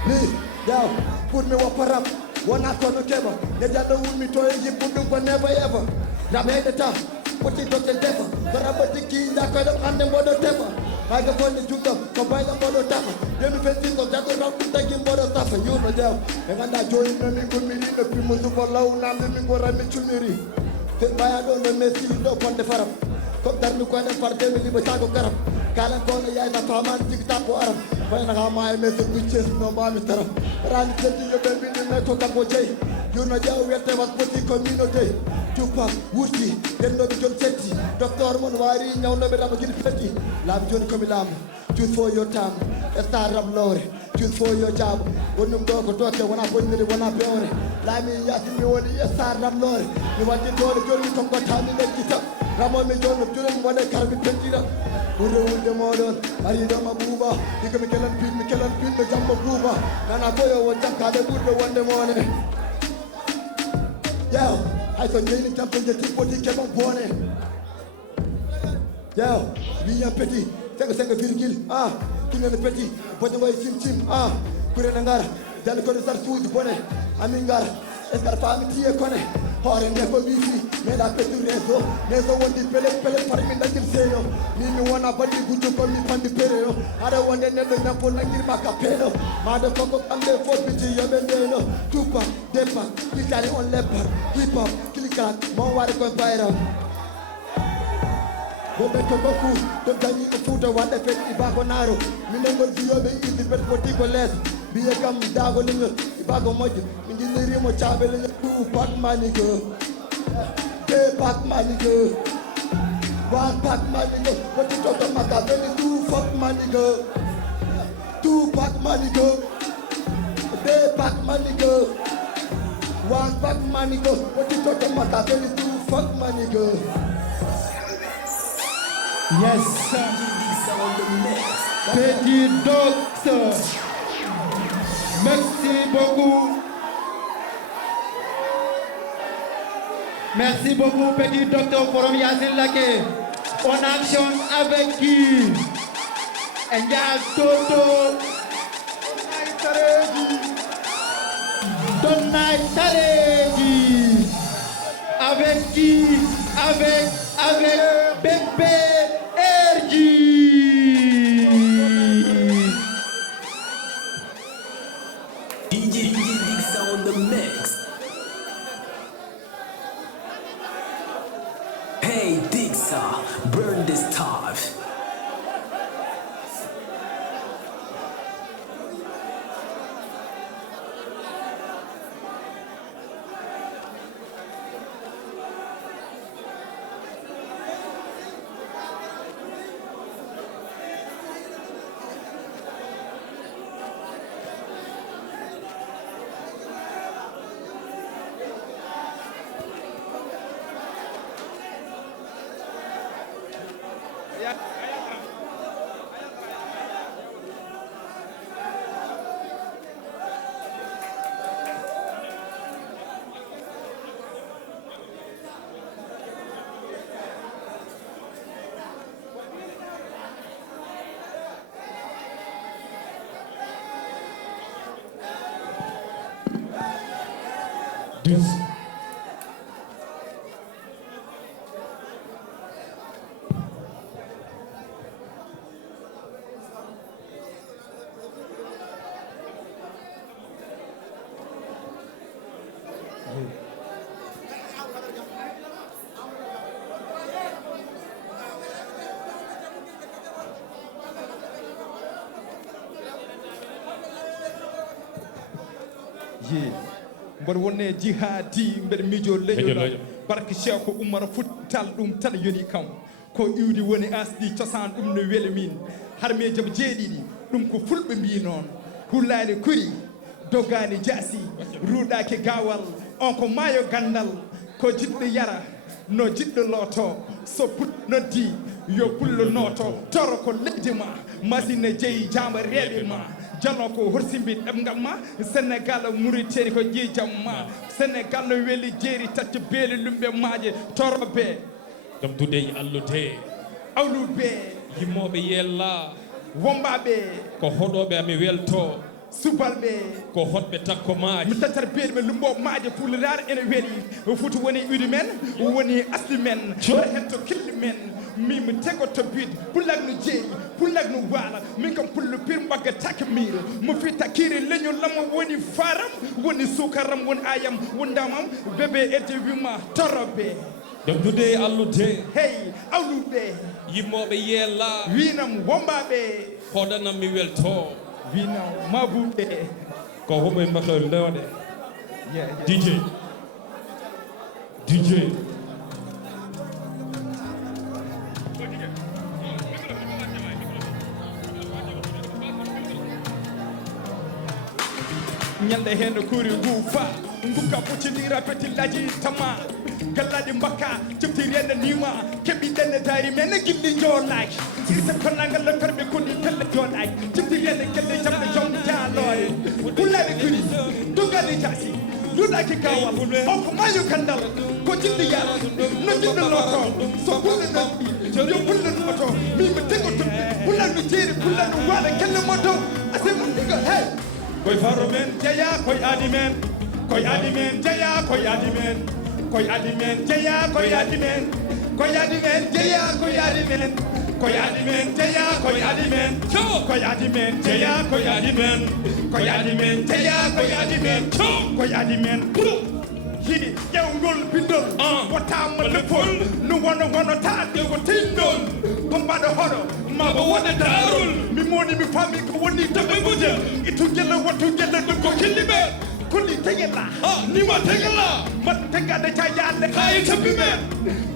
Me, yo, put me up rap. Wanna turn the cable. They just don't me to you put them never ever. Rap head the top. Put it on the devil. But I'm the key that kind of under water temper. I got one to do them. Combine the water tapper. Then we face of that around to take him water stuff. You know them. And I'm not joining me with me in the people super low. Now let me go right me to me. Take my hand on the messy up on the farm. Come down to quite a part of the Tago Garab. KANKO no yaay ta faman jig tapo aram way na ma me so bitches no ba mi taram ran jeti yo be bindi me to KANKO JEY yurno jaw wette was poti communauté Tupac wuti denno be jon setti docteur mon wari nyawno be dama gidi fetti lam joni komi lam choose for your time star rap lore choose for your job wonum do ko toke wona bonniri wona bewre lami yasi mi woni star rap lore mi wadi dole joni ko ko tami le kita ramo mi jono julen wona karbi pentira wulde modon ari do mabuba diko mi kelan pin no jamba buba nana boyo won jakka de burdo wonde mone yo I saw Jane jump in the tip body kept on born. Yo, we are petty. Take a virgil. King and the petty. But the way chim. Kurenangara. Jalko is our food bonnet. Amingar. Escarpami tea cone. Or and never beefy. Made up to Nezo. Nezo want the pellet for him in the Gilseo. Nimi one body good to come from the peril. I don't want another Napon like the Macapello. Motherfucker, I'm the fourth between your vendeno. Tupac, Depa, Italy on leopard. Hip hop, Kilikat, more water compire. Bobeto Boku, don't tell me the food of what the fed Ibagonaro. Minengo Ziobe is the best for less. Be a gum dago in the Ibago Mojo. In the Rimo Caabi in the 2-pack money girl. 2-pack money girl. 1-pack money girl. What you talk about? 2-pack money girl. 2-pack money girl. 2-pack money girl. 1-pack money girl. What you talk about? 2-pack money girl. Yes, sir. Petit docteur. Merci beaucoup. Merci beaucoup, petit docteur Forum Yasin Lake. On actionne avec qui? Engal Toto. Donai Tareji. Avec qui? Avec Bébé RG. DJ Dixa on the mix. Hey Dixa, burn this stuff. mboɗo wonne jihadi mbeɗa miijo leñol barke cheikh ko umara futtal ɗum tan yoni kam ko iwdi woni asdi cosaan ɗum no weeli min harme jaam jeeɗiɗi ɗum ko fulɓe mbi noon hullani kori dogani jaasi ruuɗaki gawal on ko maayo gandal ko jiɗɗo yara no jiɗɗo looto so put noddi yo pullo nooto toro ko leƴdi ma masine jeeyi jamba reeɓe ma jalno ko horsimbi ɗemgal ma sénégal mauritanie ko ƴiijam ma sénégal no weeli jeeri tacca beeli lumɓe maaje toroɓe gam dudeyi allude awluɓe yimmoɓe yella wombaɓe ko hoɗoɓe ami welto subalɓe ko hotɓe takko maaji mi tattata beeli men lumboɓe maaje puulorare ene weeli foti woni udi men woni asli men oɗa hetto killi men mimi tegoto bide pullag no jeeyi pullag no waala min kam pullo pir mbagga take miiro mo fi takiri leñol lammo woni faram woni sukaram woni ayam woni damam bébé ede wima toroɓe jam dude allude hey allude yimmoɓe yella winam wombaɓe hoɗanam mi welto winam mabuɓe ko hoɓe mbaɗɗo ndewde yeah. DJ ñande hen kuri gufa nguka puccidira petillaji tama gallaɗi mbakka ceftiri ende nima keɓi ɗenne daari men gilɗi jolaki sirsa konnagal no karɓe konni pelle joɗaki ceftiri ende gelle jamɗe jom jaloye pullaɓe kuri dugali jasi duɗaki kawal on ko mayu kandal ko jilɗi yara no jiɗɗo loto so pulle non yo pulle moto mimi tego tumɓe pullanno jeeri pullanno waɗa kelle moto ase mum diga hey koy faro men jeya koy adi men koy adi men jeya koy adi men koy adi men jeya koy adi men koy adi men jeya koy adi men koy adi men jeya koy adi men koy adi men jeya koy adi men koy adi men jeya koy adi men koy adi men hi ƴewngol bindol wattama leppol no wono taade ko tindol ko mbaɗa hoɗo mabo wonde darol mi moni mi fami ko woni taɓe gujel itu gella wattu gella ɗum ko killiɓe kolli tegella nima tegella mbaɗ teggade ca yalle hayi tabbi men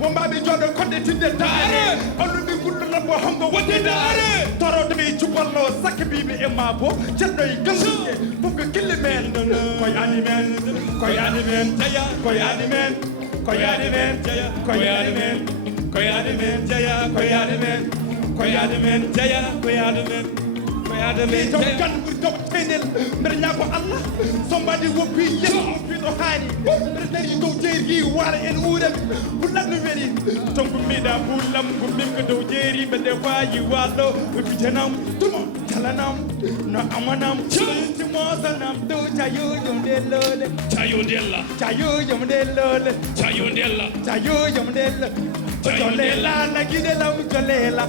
wombaɓe jooɗo koɗɗe tinde daare alluɗi gulɗo labbo hango wonde daare torode e juballo sakke mbiɓe e ma bo ceɗɗo e galluɗe fof ko killi men koye ani men koye ani men koye ani men koye ani men koye ani men koye ani men jeya koye ani men koye ani men jeya koye ani men koye ani men jeya kan dom tenel mbeɗa ñaako Allah so mbaɗi woppi yelo woppiɗo haani mbeɗa dari dow jeeri wara en uurami bullatno weɗi tonko miɗa bullam ko mimko dow jeeri mbeɗe wayi wallo woppitanam tumo jalanam no amanam timosanam dow cayoyom ndellole cayo ndella cayoyom ndellole cayo ndella cayoyom ndella jolela na gidelam jolela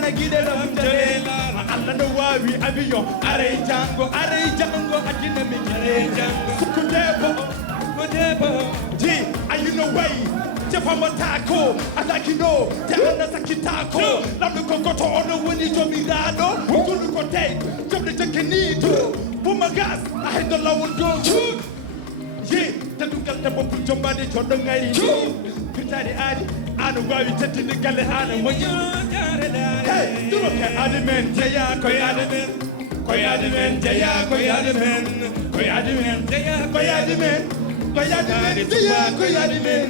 na gidelam jolela Allah no wawi avion are jango adina mi are jango kudebo ji ayuno way jefama tako atakino jahana sakitako lamdo kokoto ono woni jomiraɗo tulu ko tay jomde jakkenito bumagas ahdo lawol go ji tedugal debbo pour jombade joɗɗo ngari pitade aadi ano wawi teddinde galle ano moƴƴi hey duro ke adi men jeya koye adi men koye adi men jeya koye adi men koye adi men jeya koye adi men koye adi men jeya koye adi men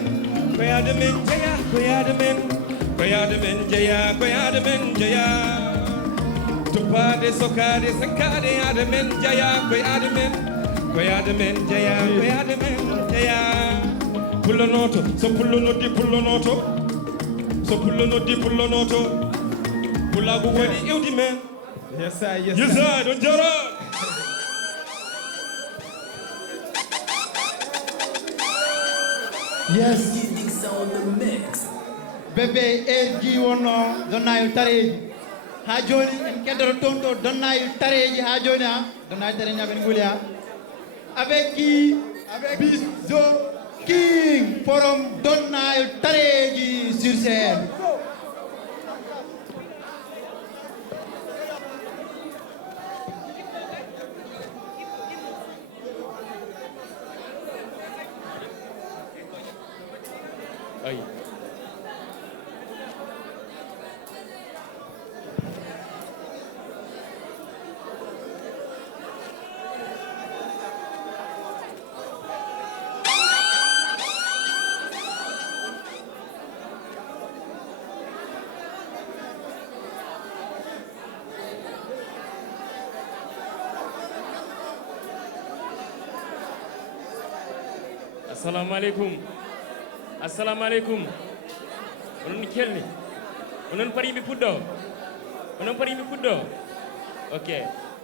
koye adi men jeya koye adi men koye adi men jeya koye adi men jeya tupade sokade sankade adi men jeya koye adi men koye adi men jeya koye adi men jeya pullonoto so pullonoddi pullonoto so pullonoddi pullonoto pullago waɗi ewdi men yesa ɗon jara Yes, on the mix. bébé erji wonno donnayo tareji ha joni en keddoro toon ɗo donnayo tareji ha joni ha donnayo tareji aɓen guuli ha avec qui Bizo King forum donnayo tareji sur scène. Aye. assalamu alaikum onon kelni onon parimi puddo ok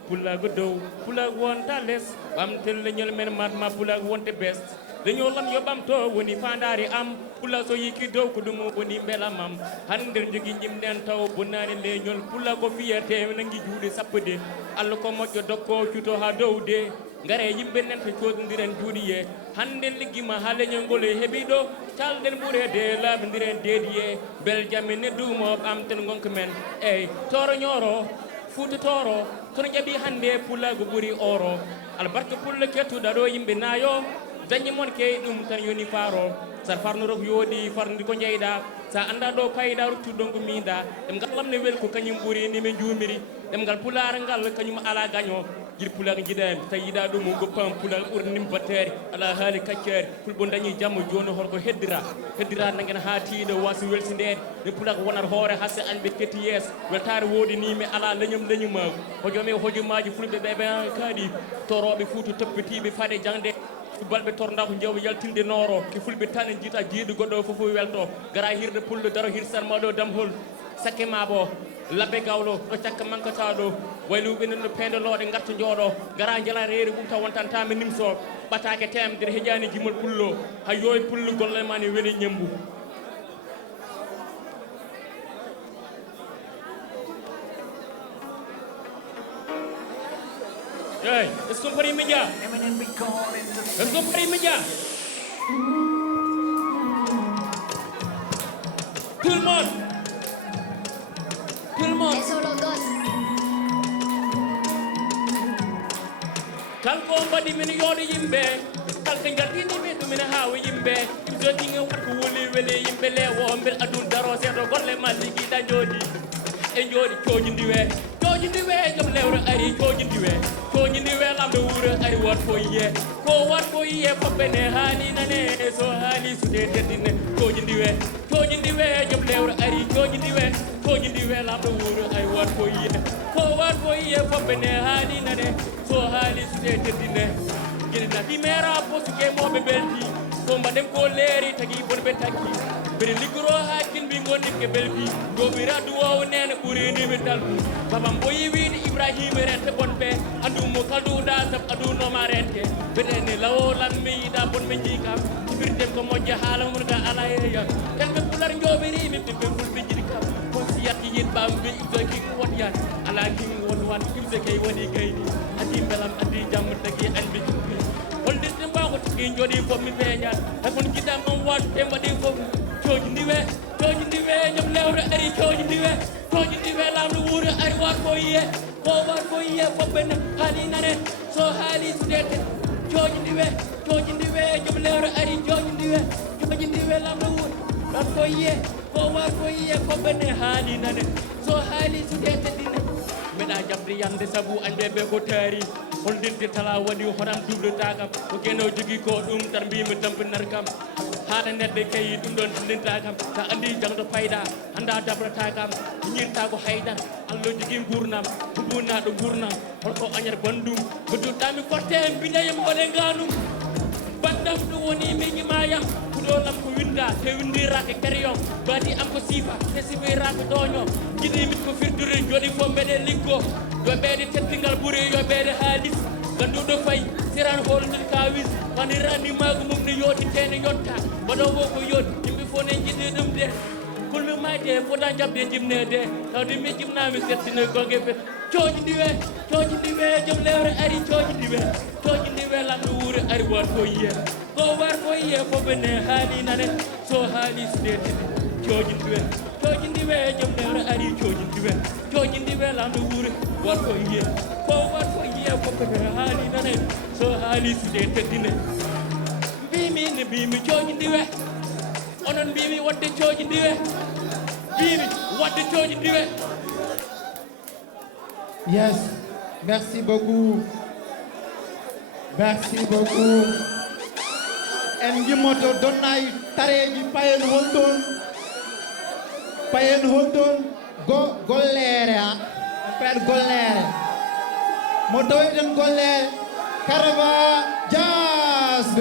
pullago dow pullago wonta less ɓamtel leñol men matma pullago wonte best leñol lam yo ɓamto woni fandare am pulla so yiki dow ko ɗum woni beelamam hannder jogui jimɗen taw bonnani leñol pulla ko fiyete nangui juuɗe sappo de Allah ko moƴƴo dokko cuto ha dow de ngare yimɓe nen to coododiren juuɗi ye hannden liggima ha leñol ngol e heeɓi ɗo calden ɓuurede laabodiren deedi ye bel jamme neddumo ɓamten gonka men eyyi toro ñooro Fuuta Tooro kono ƴaɓi hannde pullago ɓuri oro albarka pulla kettuɗa ɗo yimɓe naayo dañi mon key ɗum tan yoni faaro sa farnoro ko yooɗi farnude ko jeyɗa sa anda ɗo payɗa ruttuɗo ko miiɗa ɗemgal lam ne weli ko kañum ɓuuri ni min juumiri ɗemgal pulaar ngal kañum ala gaño jiɗi pulaar jiɗani tawi yiɗa ɗum goppam pulaar ɓuuri nim battere ala haali kaccere fulɓo dañi jamma joni holko heddira nanguen ha tiiɗo wasa welsindede min pulaar ko wonat hoore hase anɓe ketti yeeso weltare woodi ni mi ala leñumago hojomi hojomaji fulɓe ɓeɓe kaaɗi toroɓe Fuuta toppitiɓe faade jangde balɓe torda ko jewɓe yaltinde nooro ke fulɓe tan en jiita jiiɗo goɗɗo foof welto gara hirde pullo daro hirsanma ɗo damhol sakke ma bo labbe gawlo ɗo cakka mankata ɗo wayluɓe nen no pendoloɗe garta jooɗo gara jala reeri ɓum taw wontantami nimso ɓatake temdere heeƴani jimol pullo ha yoyi pullo golle ma ne weeli ñembu Hey, est-ce qu'on peut immédiat? Est-ce qu'on peut immédiat? Tout le monde. Tout le monde. Kalko mbadi min yodo yimbe kalka jardini be dum ina hawo yimbe so dinga wat ko woli wele yimbe lewo mbel adun daro sedo golle ma ligi da jodi e jodi cojindi we jom lewro ari cojindi we lamdo wuro ari wat fo yiye ko wat fo yiye fobbe ne hani nane so hani sude teddine cojindi we jom lewro ari cojindi we lamdo wuro ari wat fo yiye ko wat fo yiye fobbe ne hani nane so hani sude teddine gilna di mera posuke mobe beldi ko mbadem ko leeri tagi bonbe takki beri ligro hakin bi ngoni ke belbi do bi radu o nene buri ni be dalbu babam boyi wiidi Ibrahim rente bonbe andu mo kaldu da sab adu no marente bedene lawo lan mi da bon me jikam birde ko mojja hala mun ga ala ya kan be pular njobiri mi be fulbe jikam ko siyati yit bambe ibdo ki won yan ala ki won wan kimse kay woni kayni adi belam adi jam tagi anbi holde temba ko tigi jodi fo mi feñal e kon kidam on wat temba di fo cojindi we ñom lewre ari cojindi we lamdo wuro ari wat ko yiye fo ben hali nane so hali sudete cojindi we ñom lewre ari cojindi we lamdo wuro wat ko yiye fo ben hali nane so hali sudete dine meɗa jabde yande sabu ande be ko taari holdirde tala waɗi hoɗam dublata kam ko keno jogui ko ɗum tan mbimi tampinar kam haɗa nedde kayi ɗum ɗon tindinta kam sa andi jangto payɗa anda dabrata kam ñirta ko haydar allah jogui gurnam hubunaɗo gurnam holko añat bandum ko duɗɗami korte mbidayam waɗe ganum baddam ɗum woni miñimayam kuɗolam ko winda te windiraka kariyon badi am ko siifa te sifiraka ɗoño jiɗimit ko firdude joɗi fo mbeɗe liggo yo ɓeede teddingal ɓuuri yo ɓeede haalis ganduɗo fayi siran holɗin kawis panirani mago mum ne yoɗitene yotta mbaɗowo ko yoɗi yimɓe fof ne jiɗi ɗum de kullu majde fota jabde jimnede tawde mi jimnami settine gongue fe cojindi we jom lewre ari cojindi we lamɗo wuuro ari wat ko yiye fo bene haali nane so haali sudetede cojindi we jom lewre ari cojindi we lamɗo wuuro wat ko yiye fo bene haali nane so haali sudetedine mbimi cojindi we onon mbimi wadde cojindi we Yes, merci beaucoup. En jimoto donnay tareji payen holton gollere ha pred gollere mo doyden gollere karaba jazz.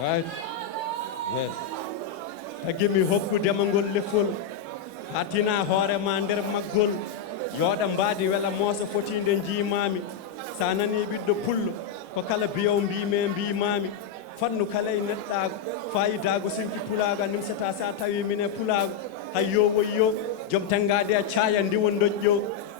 Right? Yes. Tagimi hokku demangol lefol hatina hoore ma nder maggol yoda mbadi wela mooso fotinde jimami sa nani biddo pullo ko kala biyow mbimami fannu kala e neddago fayidago sinki pulaga nimsata sa tawi mine pulago hayyo woyyo jom tangade a caaya ndiwon dojjo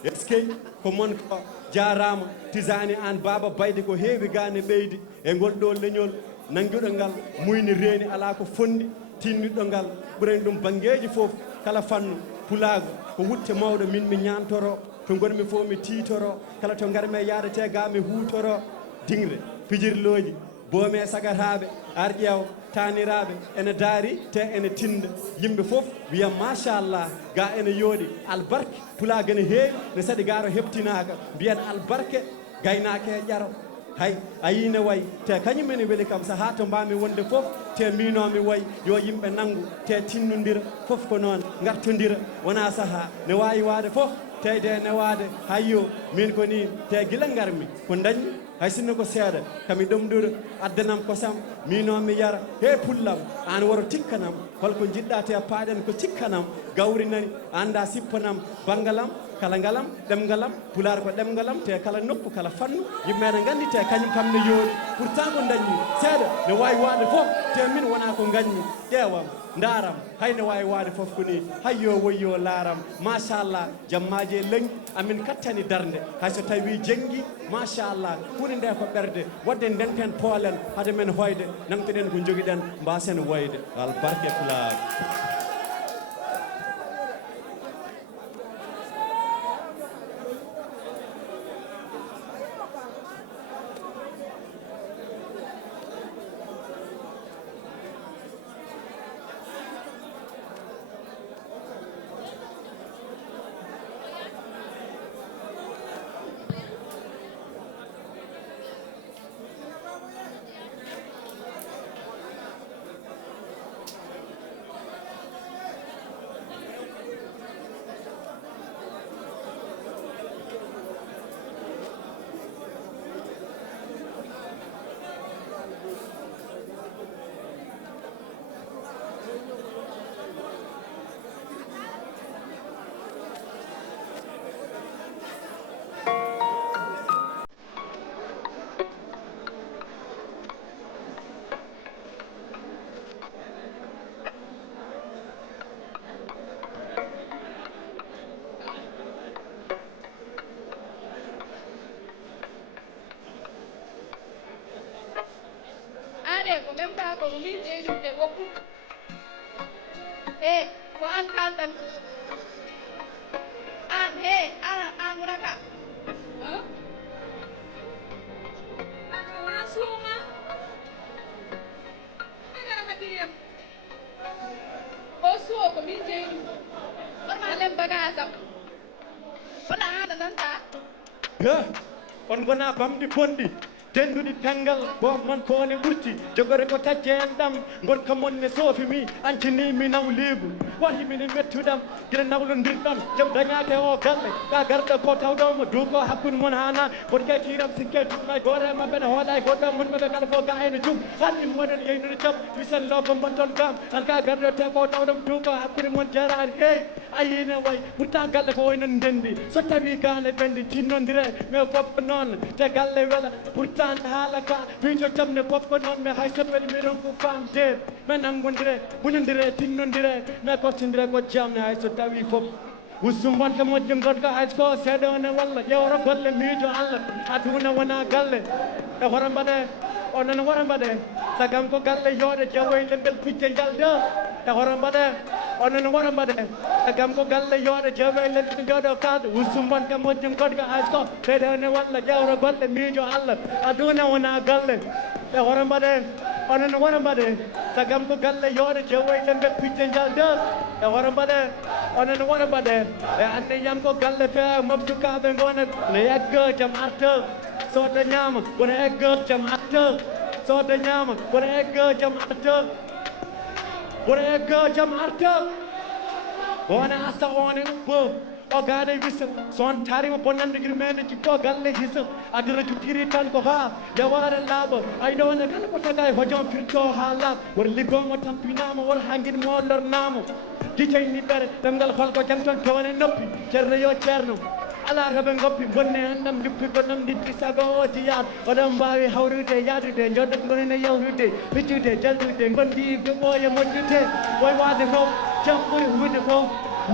eske ko mon ko jarama tisani an baba bayde ko heewi gane beydi e gol do leñol nangudo ngal muyni reeni ala ko fondi tinnido ngal ɓuren ɗum bangeji fof kala fannu pulago ko wutte mawɗo min mi ñantoro to gonmi fof mi titoro kala to garmi e yaadete ga mi hutoro dingre pijirloji boome sagataɓe arƴew taniraɓe ene daari te ene tinda yimɓe fof wiya machallah ga ene yooɗi albarke pulago ene heewi ne saɗi garo heptinaka mbiyen albarke gaynake e ƴaro hay ayine way te kañumene weeli kam so ha to mbami wonde fof te minomi way yo yimɓe nanggu te tinnodira fof ko noon gartodira wona saaha ne wawi wade fof teyde ne wade hayyo min ko ni te guila garmi ko dañmi hay sinno ko seeɗa kami ɗomɗuɗo addanam kosam minomi yara he pullam an woro tikkanam holko jiɗɗa te paaɗen ko cikkanam gawri nani anda sippanam bangalam kala ngalam ɗemgalam pular ko ɗemgalam te kala nokku kala fannu yimɓe ne gandi te kañum kam ne yooɗi pourtant ko dañmi seeɗa ne wawi wade fof te min wona ko gañmi ƴeewam daram hayne wawi wade fof ko ni hayyo woyyo laaram machallah jammaji e lengi amin kattani darde hayso tawi jenggi machallah hunde nde ko ɓerde wadde ndenten poolen hade men hoyde namtoɗen ko joguiɗen mbasen woyde albarke Pulaar. on gona bamdi bonɗi tenduɗi tangal bo man kone ɓurti jogore ko tacce en ɗam gonka monne soofimi ancinimi naw liigu wahi mini mettuɗam guila nawlodirɗon joom dañate o galle ka garɗo ko tawɗomo duuko hakkude mon hana koto kaytiram sikke tumay gore mabɓe ne hooɗa e goɗɗo monɓeɓe kala fo ga ene jum hanni moɗon yeynude jaam wisen loko bonton gam an ka garɗo te ko tawɗom duuko hakkude mon jarani hey ayine way pourtant galle ko waynon ndendi so tawi gale ɓendi tinnodire mais foof ko noon te galle weela pourtant haala ka wiito jamde foof ko noon mais hay so waɗi miɗon ko famde mais nanggodire muñodire tinnodire mais kottodire ko jamne hay so tawi foof usum wonka moƴƴo gonka hay ko seeɗa one walla ƴewro golle miijo Allah aduna wona galle e hoto mbaɗe onon woto mbaɗe sagam ko galle yooɗe jewoyle bel picce jalde e hoto mbaɗe onon woto mbaɗe sagam ko galle yooɗe jewoyle jooɗo kalde usum wonka moƴƴo gonka hay ko seeɗa one walla ƴewro golle miijo Allah aduna wona galle e hoto mbaɗe onon woto mbaɗe sagam ko galle yooɗe jewoyle bel picce jalde e hoto mbaɗe onon woto mbaɗe e ande yam ko galle feewa moftukaɓe gona ne yeggo jaam arta soda ñaama wona eggo jaam arta soda ñaama wona eggo jaam arta wona eggo jaam arta wona asa one ubbo gade bisa son tari mo bonande girmene ci to galle hisa adira ju tiri tan ko ha yawara labo ay do na kala ko tagay hojon firto hala wor ligo mo tampina mo wor hangin mo lor namo jitay ni bare dangal xol ko janton tone noppi cerno yo cerno ala rabe ngoppi bonne andam dippi bonam ditti sago ti yaat odam bawi hawrude yadude joddo ngone yawrude piccude jaldude gondi be moye moddude way wade ko jambuy hude ko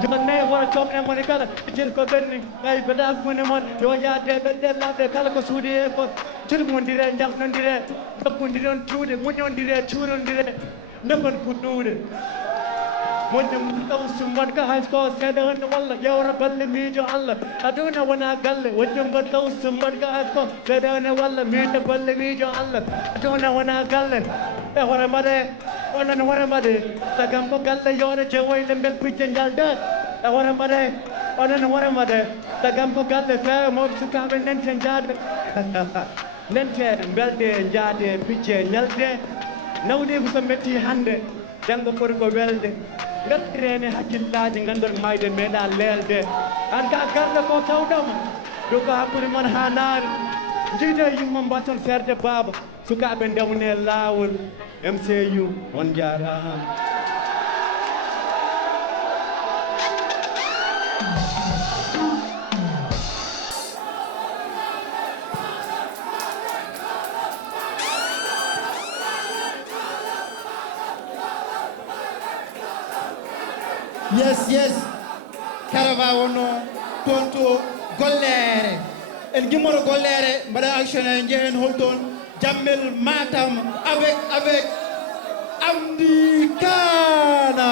jonne wara topne mon kala jil ko benni ngay bada fune mon yo yaade bedde labde kala ko suudi e ko cirmondire jalnondire dokkondire tuude muñondire tuurondire ndekon puddude Wajum taw sumbat ka high score sedan walla yawra balle mijo Allah aduna wana galle wajum taw sumbat ka high score sedan walla mijo balle mijo Allah aduna wana galle e hore made onan hore made sagam ko galle yore jewoy lembel picce jalde e hore made onan hore made sagam ko galle fe mo sukabe nenten jade nenten belde jade picce nyalde nawde ko metti hande jango for ko welde ngattirene hakkillaji gandor mayde meeɗa leelde an ka garɗo ko tawɗoma ɗo ko hakkude mon ha naari jiide yumma mbatton ferde baaba sukaɓe ndewne laawol MCU on jarama Yes, Karava wono tonto gollere en gimoro gollere mbaɗa action en jehen holton jammel Matam avec Amdi Kana.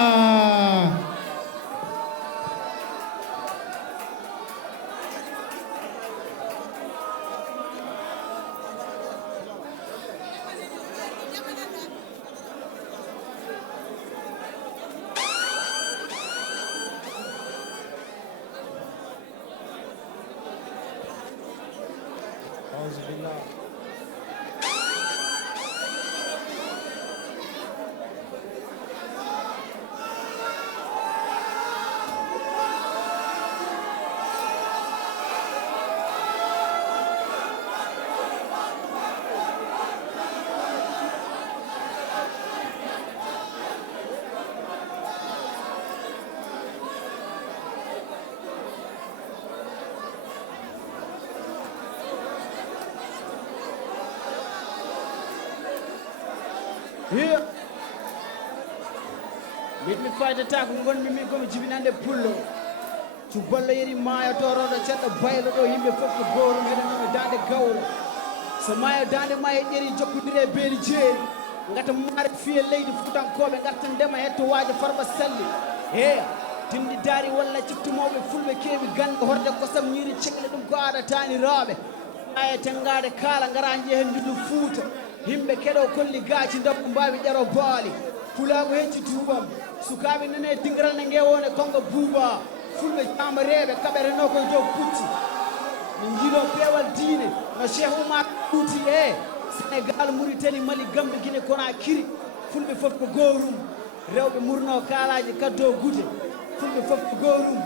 Here, let me fight attack ngon mi ko jibinande pullo to bolla yeri maya torodo ceddo baylo do yimbe fofto goro ngene no dande gawro so maya dande maya yeri jokkudire beeli jeeri ngata mare fiye leydi futankobe garta ndema hetto waaje farba salli he timdi dari walla ciftumobe fulbe kebi gande horde ko sam nyiri cegle dum ko ada tani raabe ay tengade kala ngaraanje hen jiddu fuuta himbe kedo kolli gaaci ndabbu mbawi jaro baali fulaago hecci tuubam sukaɓe nene dingiral ne ngewone kongo buuba fulɓe jamareɓe kaɓere no koye dow pucci min jiiɗo peewal diine no cheikh oumar ɗuuti e sénégal mauritanie mali gambe guine kona kiri fulɓe fof ko gorum rewɓe murno kaalaji kaddo gude fulɓe fof ko gorum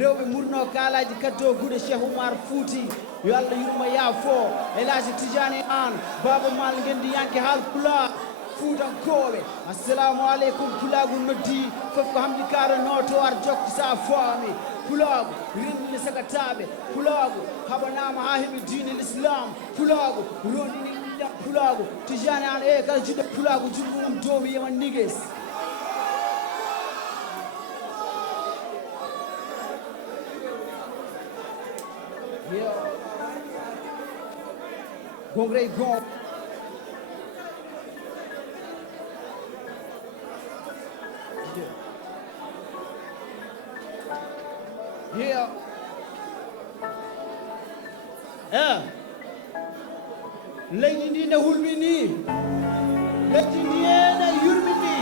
rewɓe murno kaalaji kaddo gude cheikh oumar fouti yo allah yurmo yaafo elaji tidiane an baba mal gendi yanke haal pulaar fuutankoɓe assalamu aleykum pulaagu noddi fof ko hamdi kara noto ar jokki sa faami pulaagu rindini sagataɓe pulaagu haɓanama ha heeɓi diine l'islam pulaagu rondini ɗiɗam pulaagu tidiane an e kala jiɗɗo pulaagu jungo mum dow mi yema niges Gongre gong. Yeah. Leydi ndi ne hulmini. Leydi ndi ne yurmini.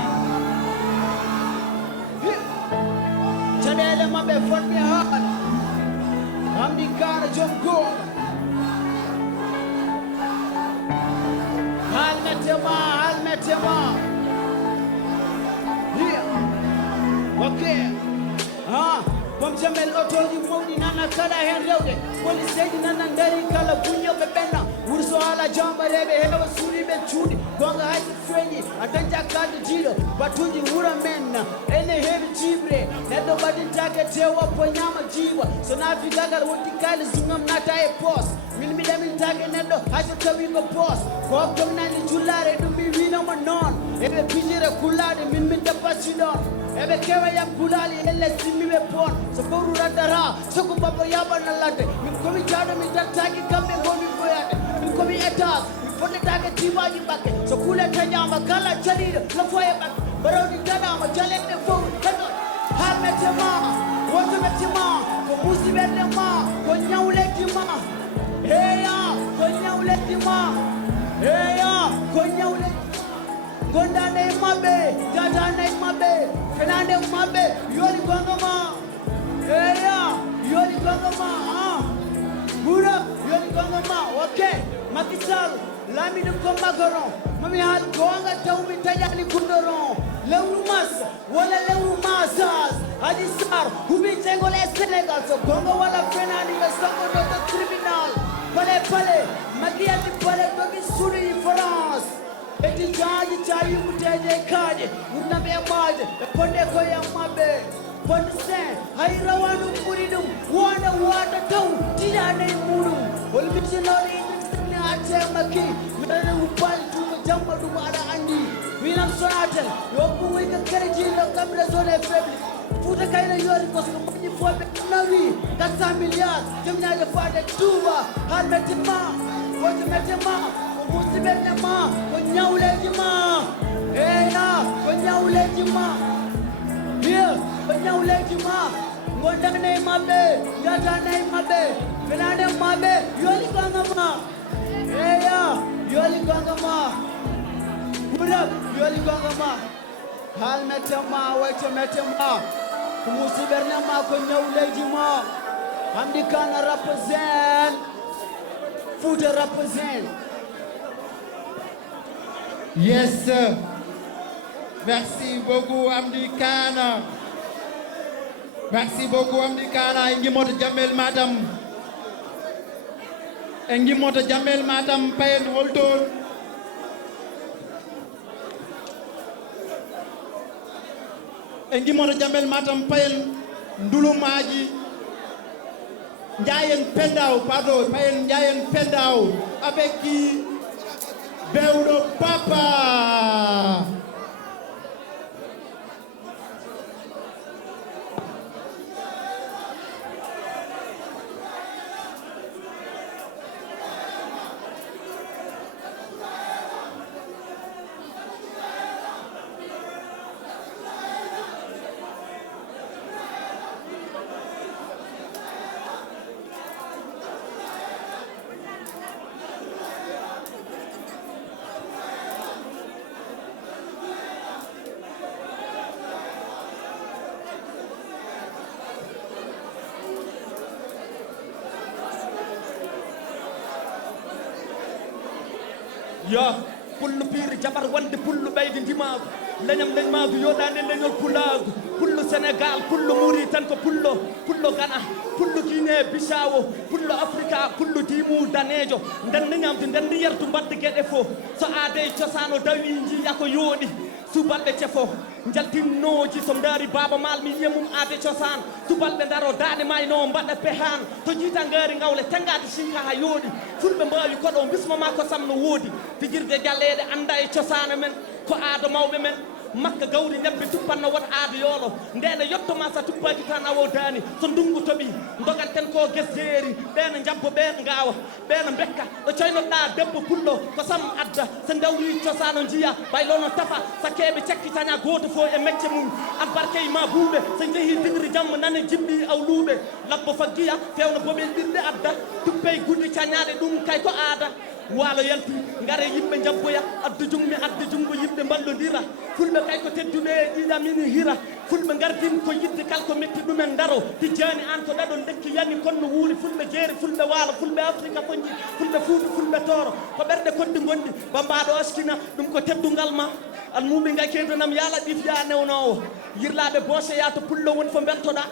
Caɗele maɓɓe fotɓe haala. Hamdi Kara joom goonga. Halmetema. Here. Okay. bom jamel otoji mawdi nana kala hen rewde police seydi nana ndari kala bunyoɓe ɓenna wurso ala jamba reɓe heɓa suuriɓe cuuɗi gonga hayso feeñi a dañta kalde jiiɗo batuji wura men ene heewi jibre neɗɗo ɓaɗintake tewa po ñama jiiɓa so naafi gagal wonti kayle zungam nata e pos min mi ɗamintake neɗɗo hayso tawi ko pos ko gomnani jullare ɗum mi winoma noon eɓe pijire kullaɗe min dabbasi ɗon eɓe kewa yam gulali elle simmiɓe pon so fowru raddata soko babbo yaɓanno ladde min komi jawɗo min dattaki kamɓe gomi boyade min komi étage min fondetake timaji ɓakke so kuule taƴama kala jaliɗo no foye ɓakke barawdi gaɗama jaleɗe fof heɗo ha mette ma woto mette ma ko musiɓerde ma ko ñawleddi ma heya ko ñawleddi ma heya ko ñawleddi gondane maɓɓe jatane maɓɓe fenande maɓɓe yoli gonga ma eya yoli gonga ma ɓuura yoli gonga ma ok makisal lamiɗum ko magaron mami haal gonga tawmi taƴani kundoron lewru mas walla lewru masas haji sar huɓi cegol e sénégal so gonga walla fenani ɓe sogonoto tribunal pale magiyaldi pale dogi suuɗi france eti jaaji cayumuteje kaaje wurnaɓe e maaje ɓe ponde koye maɓɓe ponde sen hay rawanu ɓuri ɗum wonde wata taw tiɗane e muɗum hol miccinoɗo iɗumsene attemaki miɗane hubbali tuma jamma ɗum aɗa andi winam sonatel yo ɓuwika crédilo kamɓe zone e faible Fouta kayna yori kosko moƴƴi foɓe nawi 400 milliards jomñaje fade touba har mettema woto mettema musiɓerde ma ko ñawleji ma eya ko ñawleji ma ye ko ñawleji ma gondane maɓɓe jatane maɓɓe fenane maɓɓe yoli gonga ma eya yoli gonga ma ɓurab yoli gonga ma hal mette ma wayto mette ma ko musiɓerde ma ko ñawleji ma hamdi kana represent Fouta represent. Yes, sir. Merci beaucoup, Amdi Kana. Merci beaucoup, Amdi Kana. Engi moto Jamel Madam. Engi moto Jamel Madam Payen Holton. Engi moto Jamel Madam Payen Ndulumaji. Ndiayen Pendao, pardon, Payen Ndiayen Pendao. Avec qui Beudo Papa. yo pullu piiri jabar wonde pullu ɓeydi ndimagu leñam leñmagu yoɗande leñol pulagu pullu sénégal pullu Mauritanie ko pullo Ghana pullu Guinée Bissau pullo Africa pullu dimu danejo nden ñamde nden yertu mbadde gueɗe fof so aade cosano dawi jiiya ko yooɗi subalɓe cefo jaltinnoji so daari baba mal mi yiya mum aade cosan subalɓe daro dane mayno mbaɗa pehan to jiita ngaari ngawle tengade sinka ha yooɗi fulɓe mbawi koɗo bismama ko sam no woodi fijirde jalleɗe anda e cosano men ko aada mawɓe men makka gawri ñebbe tuppanno won aada yoolo ndene yettoma sa tuppaki tan awo dani so ndungu toɓi doganten ko gesjeeri ɓeene jabbo ɓeen ngawa ɓeene bekka ɗo coynoɗa debbo pullo ko sam adda so dawri cosano jiiya baylono tafa sa keɓe cakkitaña goto fo e mecce mum albarkey ma buuɓe so jeehi digri jamma nane jimɓi awluɓe labbo faggiya fewno boɓe ɗirɗe adda tuppey guddi cañaɗe ɗum kay ko aada waalo yalti ngare yimɓe jabboya addu jungo yimɓe mballodira fulɓe kay ko tedduɓe e ƴiɗamini hira fulɓe gardin ko yidde kala ko metti ɗumen daro tijjani an ko ɗaɗo lekki yani konno wuuri fulɓe jeeri fulɓe waalo fulɓe afrique foñji fulɓe fuuta fulɓe tooro ko ɓerɗe koddi gondi bambaɗo askina ɗum ko teddungal ma almuɓe ngay kedanam yaala ɗif ya newnowo yirlaɓe boose ya to pullo woni fo beltoɗa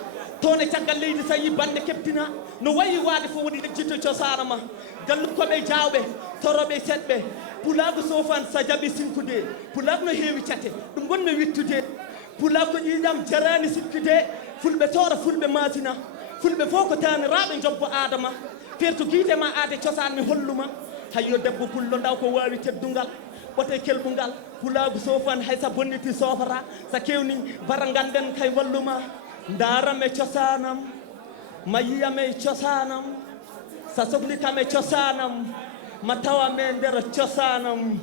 tone caggal leydi so yi bande keptina no wayi waade fof woni jitto cosaana ma dallu koɓe jawɓe toroɓe seɗɓe pulaagu sofan sa jaɓi sinkude pulaagu no heewi cate ɗum gonmi wittude pulaagu ko ƴiƴam jarani sikkude fulɓe toora fulɓe masina fulɓe fof ko taniraɓe jobbo adama feerto guidema aade cosaan mi holluma hayyo debbo pullo ndaw ko wawi teddungal ɓote kelɓungal pulaagu sofan haysa bonniti sofata sa kewni bara ganden kay walluma darame cosanam ma yiyame cosanam sa sohli kam e cosanam ma tawame nder cosanam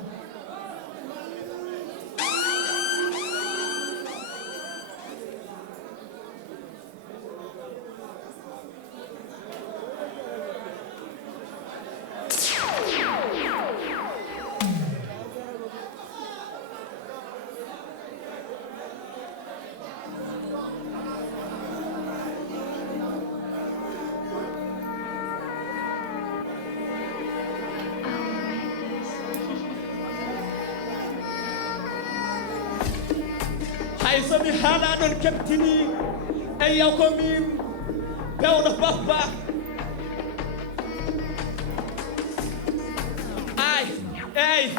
hay somi haala ɗon keptini e yaw ko min pewɗo babba ay eyyi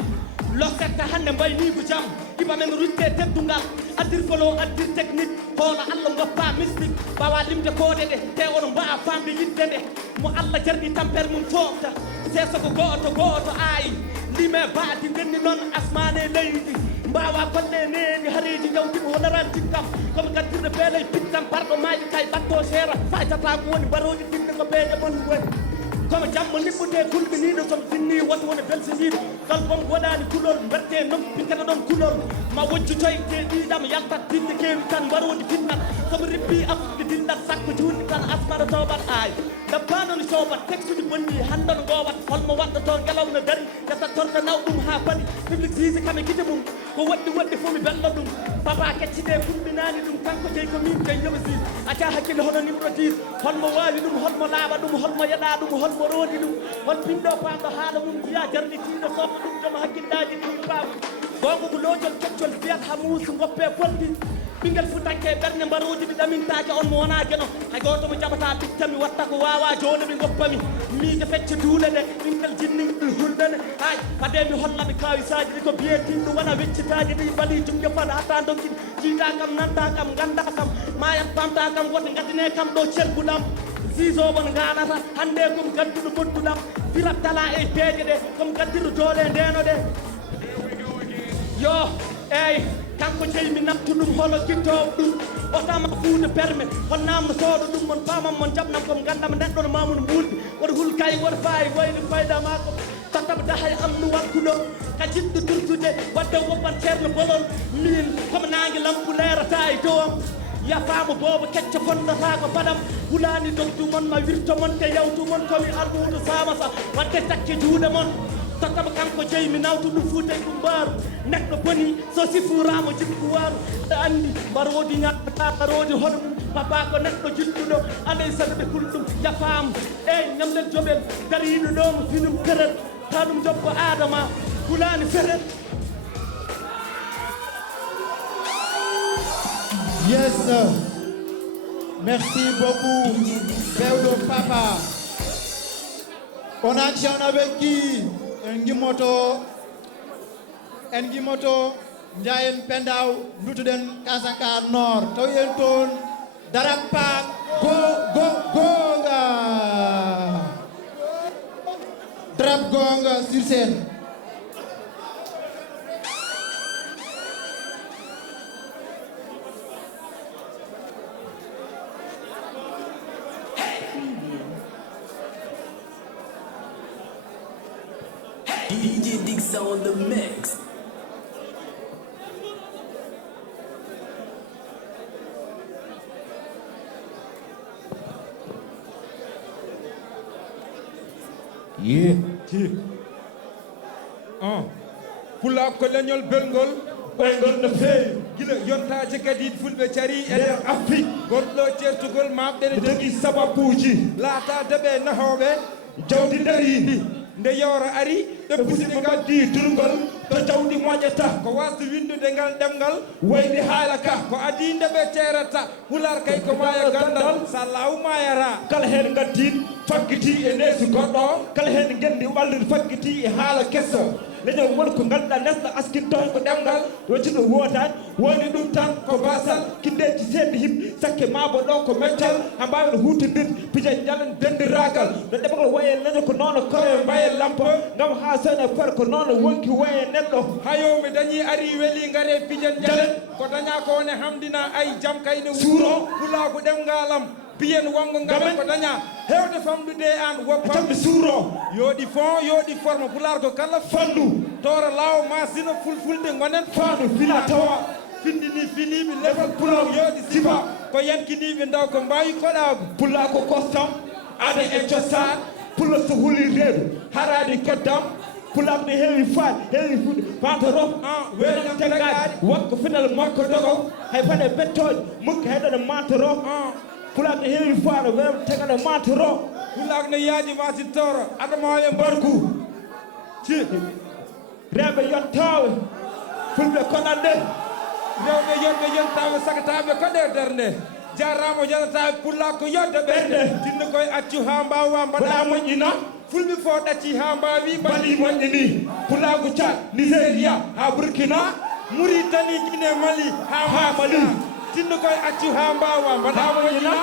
lossetta hande mbayni ko jaam iba men rutte teddungal addir folo addir technique hono allah goppa mystique mbawa limde koode ɗe te oɗo mbawa famde yidde nde mo allah jarɗi tampere mum fofta seeso ko goto ay lime baadi ndenni noon asmane leydi mbawa kolle neni hareji jawtimo honoran tikkam komi gaddirɗo beelay pittam parɗo maaji kay batto seera faytata ko woni mbaroji dinde ko beeje mon woni komi jammo nibbude kulɓiniɗo somi finni woto woni belsiniɗo kal bom waɗani kulol mberte noppi kata ɗon kulol ma wojjutoyte ɗiɗam yaltat dinde kewi tan mbaroji fitnat somi rippi afde dindat sakko juuɗi tan asmara towbat ay dabbanoni sobat texte uji bonni hanɗon gowat holmo waɗɗoto ngelaw no dari gasa torta naw ɗum ha paɗi public jise kame guide mum ko waɗɗi fof mi belɗo ɗum papa keccide kulɓinani ɗum kanko jeyi ko min kay yoɓe sis acca hakkille hono numéro 10 holmo wawi ɗum holmo laaɓa ɗum holmo yeɗa ɗum holmo roodi ɗum hol pinɗo pamɗo haala mum jiya jarlitiɗo somo ɗum jooma hakkillaji ɗum pam gongo ko lojol keccol fiyat ha muusi goppe polti ɓinguel futanke ɓerne mbaroji ɗi ɗamintake on mo wona gueno hay goto mo jaɓata ɓittami watta ko wawa joni ɓe goppami miije fecce duule ɗe ɓinguel jinniɗi hulɗene hay fade mi hollaɓe kawisaji ɗi ko biyetinɗu wona weccitaji ɗi bali jumgue fada hatta donkin jiita kam nanta kam ganda kam mayat pamta kam woto gadine kam ɗo celbuɗam sisobon ganata hande kom gadduɗo bodduɗam firat tala e peeje ɗe kom gaddiɗo doole ndeno ɗe yo eyyi kanko jeyi mi naftu ɗum holo guittowo ɗum o tama fuude perme hon namno sooɗo ɗum mon pamam mon jabnam kom gandama neɗɗo no mamuno mbuldi woto hulkay woto fayi wayli fayda mako tattaba dahay am no wakkuɗo ka jiɗɗo durtude wadde woppan ceerno bolol min komi nangue lampu leerata e dowam yafama boobo kecco fondata ko baɗam hulani dogdu mon ma wirto mon te yawtu mon komi almudo samasa wadde takke juuɗe mon tottama kanko jeyi mi nawtu ɗum fuutay ɗum mbaaru neɗɗo boni so sifurama jikku waaru aɗa andi mbarodi ñaɓata mbarodi hono mum papa ko neɗɗo jilɗuɗo alay sago ɓe kulɗum yafama eyyi ñamlen joɓel dariɗo ɗo mo finum kerel ta ɗum jobbo adama hulani ferel Yes, sir. Merci beaucoup, Peudo Papa. On actionne avec qui? Ngimoto, Ndiayen Pendaw, Nutuden Kasaka Nord, Toyenton, Darapak, Gonga. Drap Gonga sur scène. DJ Dixa on the mix. Yeah. Pula ko leñol belgol ɓaygol no feewi gila yontaje kadi fulɓe cari e nder Affiche gonɗo certugol mabɓe ne jogui sababuji laatade ɓe nahoɓe jawdi daridi nde yewro ari ɓe pusɗe gaddi durgol to jawdi moƴƴata ko wasde windude ngal ɗemgal wayde haala ka ko adinde ɓe ceerata Pulaar kay ko maya gandal sa law mayara kala hen gaddin faggiti e neesi goɗɗo kala hen gendi ɓallude faggiti e haala kesso leñol woni ko ganduɗa nesɗo askinton ko ɗemgal wacciɗo wotani woni ɗum tan ko basal kindeji seedde himɓe sakke mabo ɗo ko mental ha mbawino hutodirde piijaji jalan dendiragal no ɗemgal waye leñol ko noon koye mbaye lampo gam ha sone fere ko noon wonki waye neɗɗo hayo mi dañi ari weeli ngare piijan jalen ko daña ko wone hamdina ay jam kayne wuuro Pulaagu ɗemgalam biyen wongo ngamen ko daña hewde famdude an woppamɓe suuro yooɗi fond yooɗi forme Pulaar ko kala fandu tora law masina fulfulde gonen fandu fina tawa findini finiɓe level Pulaar yooɗi sifa ko yankiniɓe ndaw ko mbawi koɗago Pulaar ko kostam ada e cosaan Pulaar so huuli reedu haradi keddam Pulaar ne heewi faat heewi fuɗe pantorof weɗon tegaɗi wakko final makko dogo hay fane bettoje mukki hayɗone mantorof Pulaar ne heewi faat weɗon tegaɗe mantorof Pulaar ne yaaji wasitoro adama e mbarku ciɗi rewɓe yottawe fulɓe konande rewɓe yonɓe yontaɓe sagataɓe koɗe dernde jarama janataɓe Pulaar ko yodde ɓerde tinno koye accu ha mbawa mbaɗa moƴƴina fulɓe fo ɗacci ha mbawi mbaɗi moƴƴini Pulaagu Tchad Nigéria ha Burkina Mauritanie Guinée Mali ha Mali tinno koye accu ha mbawa mbaɗa moƴƴina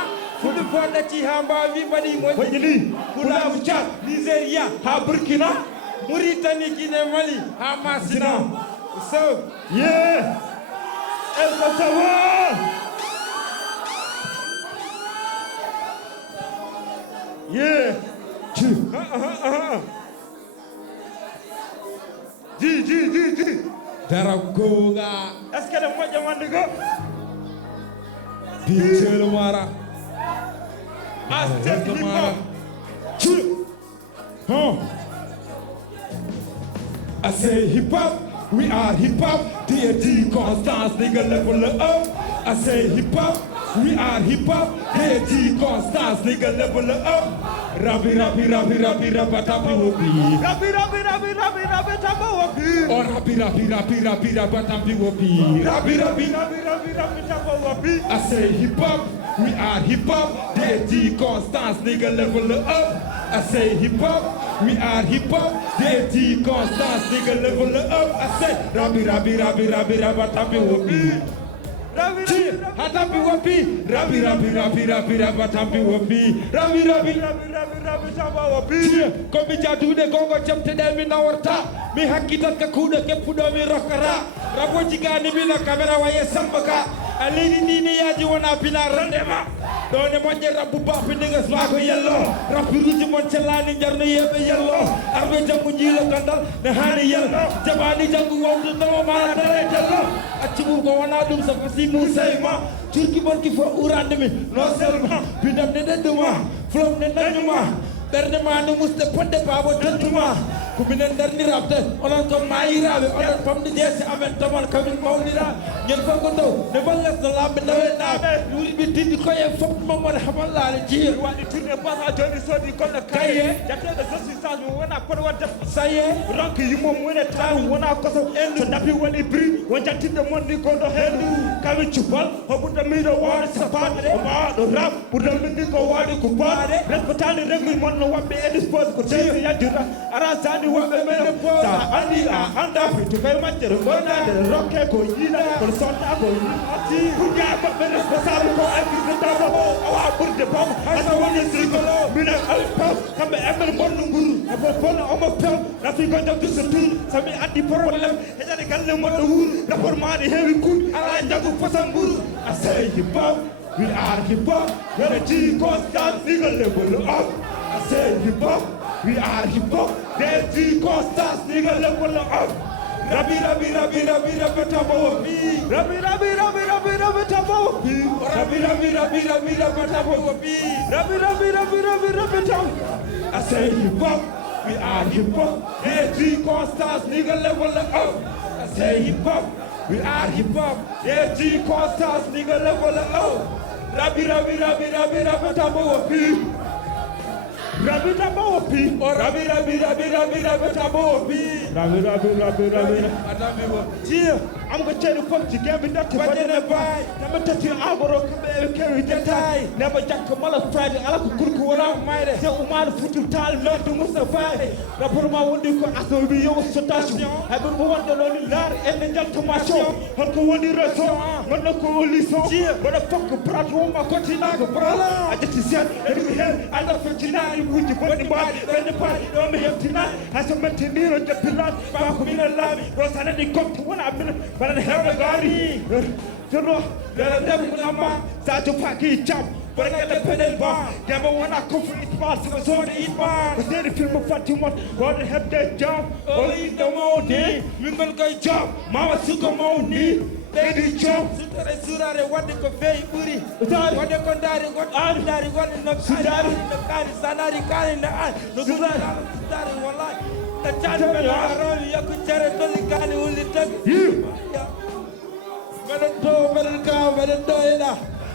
fulɓe fo ɗacci ha mbawi mbaɗi moƴƴini Pulaagu Tchad Nigéria ha Burkina Mauritanie Guinée Mali ha Masina so El Kosovo ji daragoga est ce que ɗe moƴƴa wonde go biceelo mara astemara I say hip hop, we are hip hop, D&D Constance, nigga level up. I say hip hop, we are hip hop, D&D Constance, nigga level up. Rabbi, tabi wopi. Rabbi, tabi wopi. Oh, rabbi, tabi wopi. Rabbi, tabi wopi. I say hip hop, we are hip hop, D&D Constance, nigga level up. I say hip hop, we are hip hop, D&D Constance, nigga level up. I say rabbi, tabi wopi. Hatapi wapi, rabi tampi wapi, rabi tamba wapi. Komi jadude gongo chapte de mi nawarta, mi hakitat ka kuda ke pudo mi rokara. Rabo jigani mi na kamera waye sambaka, alini nini yaji wana pina randema. Done monje rabu bapi niggas lago yellow, rapi ruji monchelani jarno yebe yellow. Arbe jangu njilo kandal ne hani yellow, jabani jangu wawdu no mara dare yellow. Achibu go wana dum sa fasi Musaima, Turki bonki fo urande mi, no selma, bidam ne deduma, flom ne nanuma, berne manu muste ponde babo tantuma, kubinen darni rapte, onon ko mairabe, onon pamde jesi amen taman kamin mawnira, nyen fokoto, ne balles no lambe nawe nabe, yuri bi tindi koye fop mamon hamallale jir, wadi tourne passa joni sodi kono kaye, jatede assistance mo wona kono wadde saye, ronki yimo wona taw wona koso en so dapi woni bri, won jattinde monni ko do hendu, kawi cubal, hobuta mido wona sapade, ma do rap, budal mindi ko wadi ko baade, respectani regmi monno wabbe e dispose ko tesi yadira, arasani wabbe mene sa andi a anda fitu kay majjere gonna de rokke ko yina ko sonta ko ati kuja mabbe responsable ko akise tabo awa burde bam asa woni sigolo mina alfa kambe emel bonno nguru abo bono o mo pam rafi ko jabdu so tur sami andi problème e jade galle mo do wuru rapport maade heewi kun ala jagu fasam nguru I say hip hop, we are hip hop, where the G constant nigga level up. I say hip hop, we are hip hop, the G constant nigga level up. Rabbi tabo wapi. Rabbi tabo wapi. Rabbi tabo wapi. Rabbi tabo. I say hip hop, we are hip hop, the G constant nigga level up. I say hip hop. We are hip hop, yeah, G Costas, nigga level up. Rabbi tabo wapi. Rabi Tabopi, or Rabi Tabopi, Rabi. Dear, I'm going to tell you what you gave me that to buy. Never touch your agoro, carry the tie. Never jack Kamala Friday, Alaku around my day. Umar Futu Tal, not to Mustafa. Rapurma would do for us to be your sotation. I don't want the lonely lad and the Jaltomacho. Hulko one reso, one local only so. But a fuck brought home a Cotina, brother. I just said, every hell, I love 59 with the body, when the party don't have tonight. As a material, the pillar, Bakumina love, was already come to 1 minute, but I have a gari. You know, there are never start to pack each up. But I get the pedal bar. Never want to come for each bar, so I saw the eat bar. But then the film of Fatima, God have that job. Only the more day, we will go job. Mama Suka Moni, lady job. Sudare, what they convey, Buri. What they condare, what are that, what in the Sudari, the car is another car in the eye. The Sudari, one life. The child of the around, you could tell it to the guy who will take you.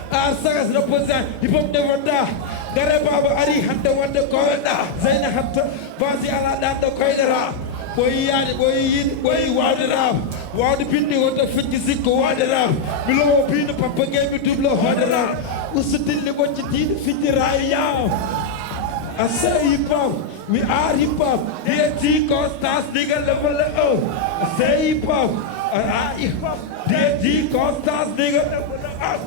Our sagas represent hip hop never die. Garababa Ari Hunter want the corner. Zaina Hunter, Basi Aladan the Koidera. Boy Yadi, boy Yin, boy Waderab. Wadi Pindi what the 56 Waderab. Below Pina Papa gave me to blow Waderab. Usutin what you did, 50 Raya. I say hip hop, we are hip hop. DT Costas, nigga level up. I say hip hop, hip hop. DT Costas, nigga level up.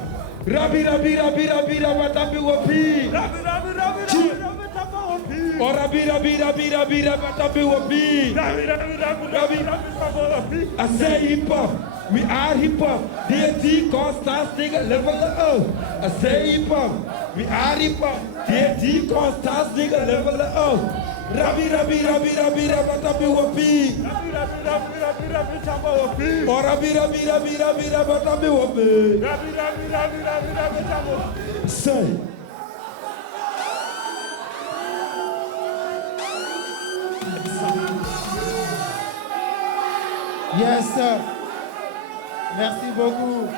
Rabi Watabi Wapi. Or Rabi Watabi Wapi. I say hip hop, we are hip hop. DT Costas, nigga level up. I say hip hop, we are hip hop. DT Costas, nigga level up. Rabi Watabi Wapi. Or Rabi Watabi Wapi. Say. Yes, sir. Merci beaucoup.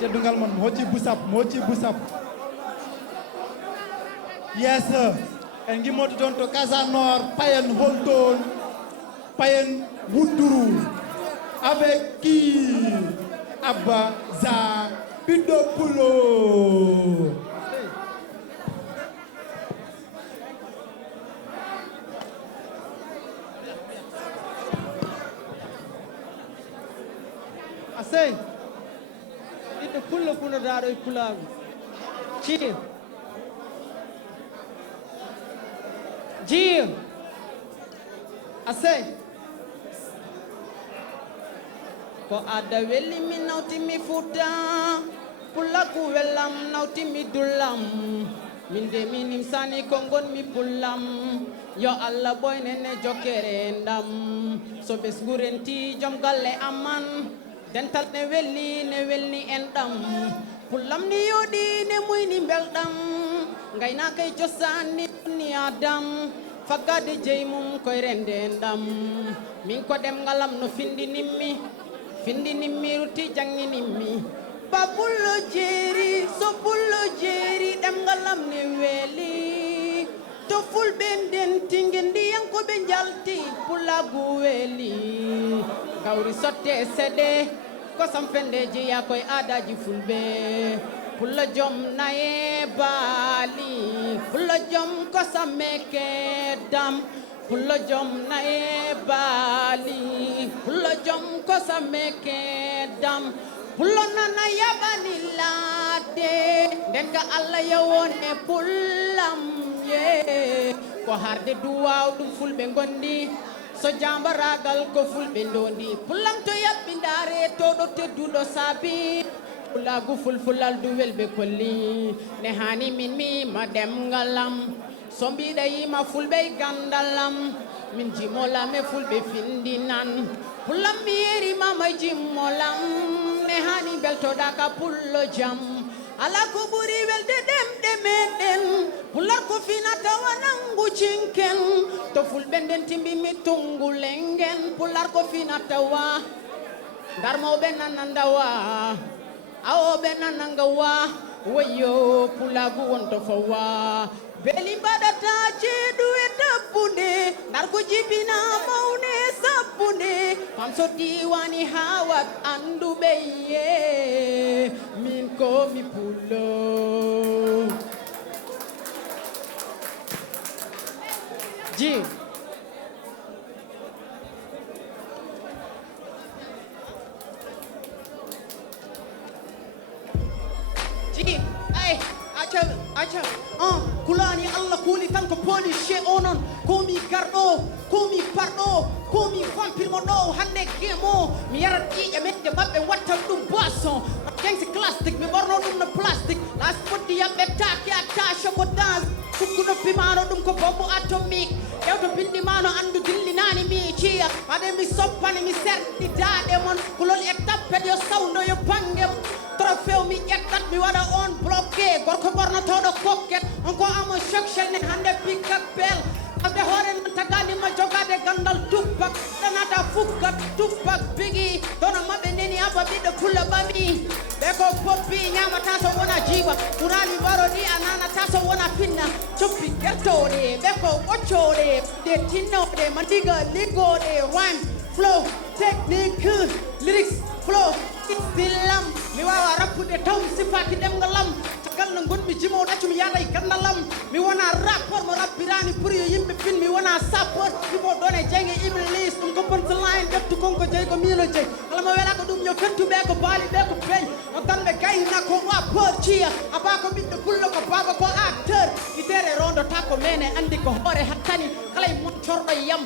Tedungalman, Mochi Busap. Yes, sir. And give more to Casanor, Payan Holton, Payan Wunduru, avec qui Abba Za Pidopulo. I say, it's the pull of Punadaro Pulag. Chill. Jill, I say, ko ada weli mi nauti mi futa, pulaku welam nauti mi dulam, minde minim sani kongon mi pulam, yo Allah boy nene jokere ndam, so bes gurenti jom galle aman, dental ne welni endam, pulam ni yodi ne muy ni beldam, ngay na kay cosaan ni adam fagade JEY mum koy rende ndam min ko dem ngalam no findi nimmi ruti jangi nimmi babullo jeri so bullo jeri dem ngalam ne weli to ful benden tingendi yanko be jalti pulagu weli gawri sotte sede ko sam fende jiya koy adaji fulbe pulla jom nae bali pulla jom ko sameke dam pulla jom nae bali pulla jom ko sameke dam pulla nana yabani lade den ka alla yawone pullam ye ko harde duwaw dum fulbe gondi so jamba ragal ko fulbe ndondi pullam to yabbindare to do teddudo sabi Pulagu fulal duwel be kolli ne hani min mi ma dem ngalam sombi dayi ma fulbe gandalam min jimola me fulbe findinan pulam mieri mama jimolam ne hani belto daka pullo jam ala ko buri welde dem pular ko finata wanangu chinken to fulbe den timbi mi tungu lengen pular ko finata wa darmo benananda wa awo benananga wa wayo pulagu wonto fawa beli badata ceedu e dabbude ndar ko jibina mawne sabbude pam so diwani hawat anduɓe ye min ko mi pullo ji Ji, ay, acha, kulani Allah kuli tan ko poli she onon, komi gardo, komi pardo, komi vampire mo do hande gemo, mi yarat ƴiƴe mette mabɓe watta ɗum boisson, gangsi plastic, mi ɓorno ɗum no plastic, las foddi yamɓe taki attache ko dance, sukkuɗo pimano ɗum ko bombe atomique, ƴewto bindimano andu dillinani mi ciya, ade mi soppani mi serɗi daɗe mon, kulol e tappet yo sawno yo bangem, trophée mi ƴettat mi waɗa on bloqué gorko ɓornotoɗo kokket on ko amo section ne hande pikkat bel abde hoore non taganima jogade gandal tuppak ɗanata fukkat tuppak bigi dono mabɓe neni aba ɓiɗɗo pulla ɓami ɓe ko poppi ñamata so wona jiiba ɓurani warodi a nanata so wona finna coppi gertoɗe ɓe ko ɓoccoɗe ɗe tinnoɗe madiga liggoɗe rhyme flow technique lyrics flow Islam mi wawa rappude taw mi sifaki ɗemgal lam tagal no gonmi jimo ɗaccu mi yaada e gandalam mi wona rapport mo rappirani pour yo yimɓe fin mi wona sapeur ibo ɗon e jeyge iblis ɗum ko punchline deftu konko jeygo milo jeyi kala mo weela ko ɗum yo fettuɓe ko baali ɓe ko peñ o tan ɓe gayna ko rappeur ciya aba ko ɓiɗɗo pullo ko baba ko acteur itere rondota ko mene andi ko hoore hattani kala e montorɗo yam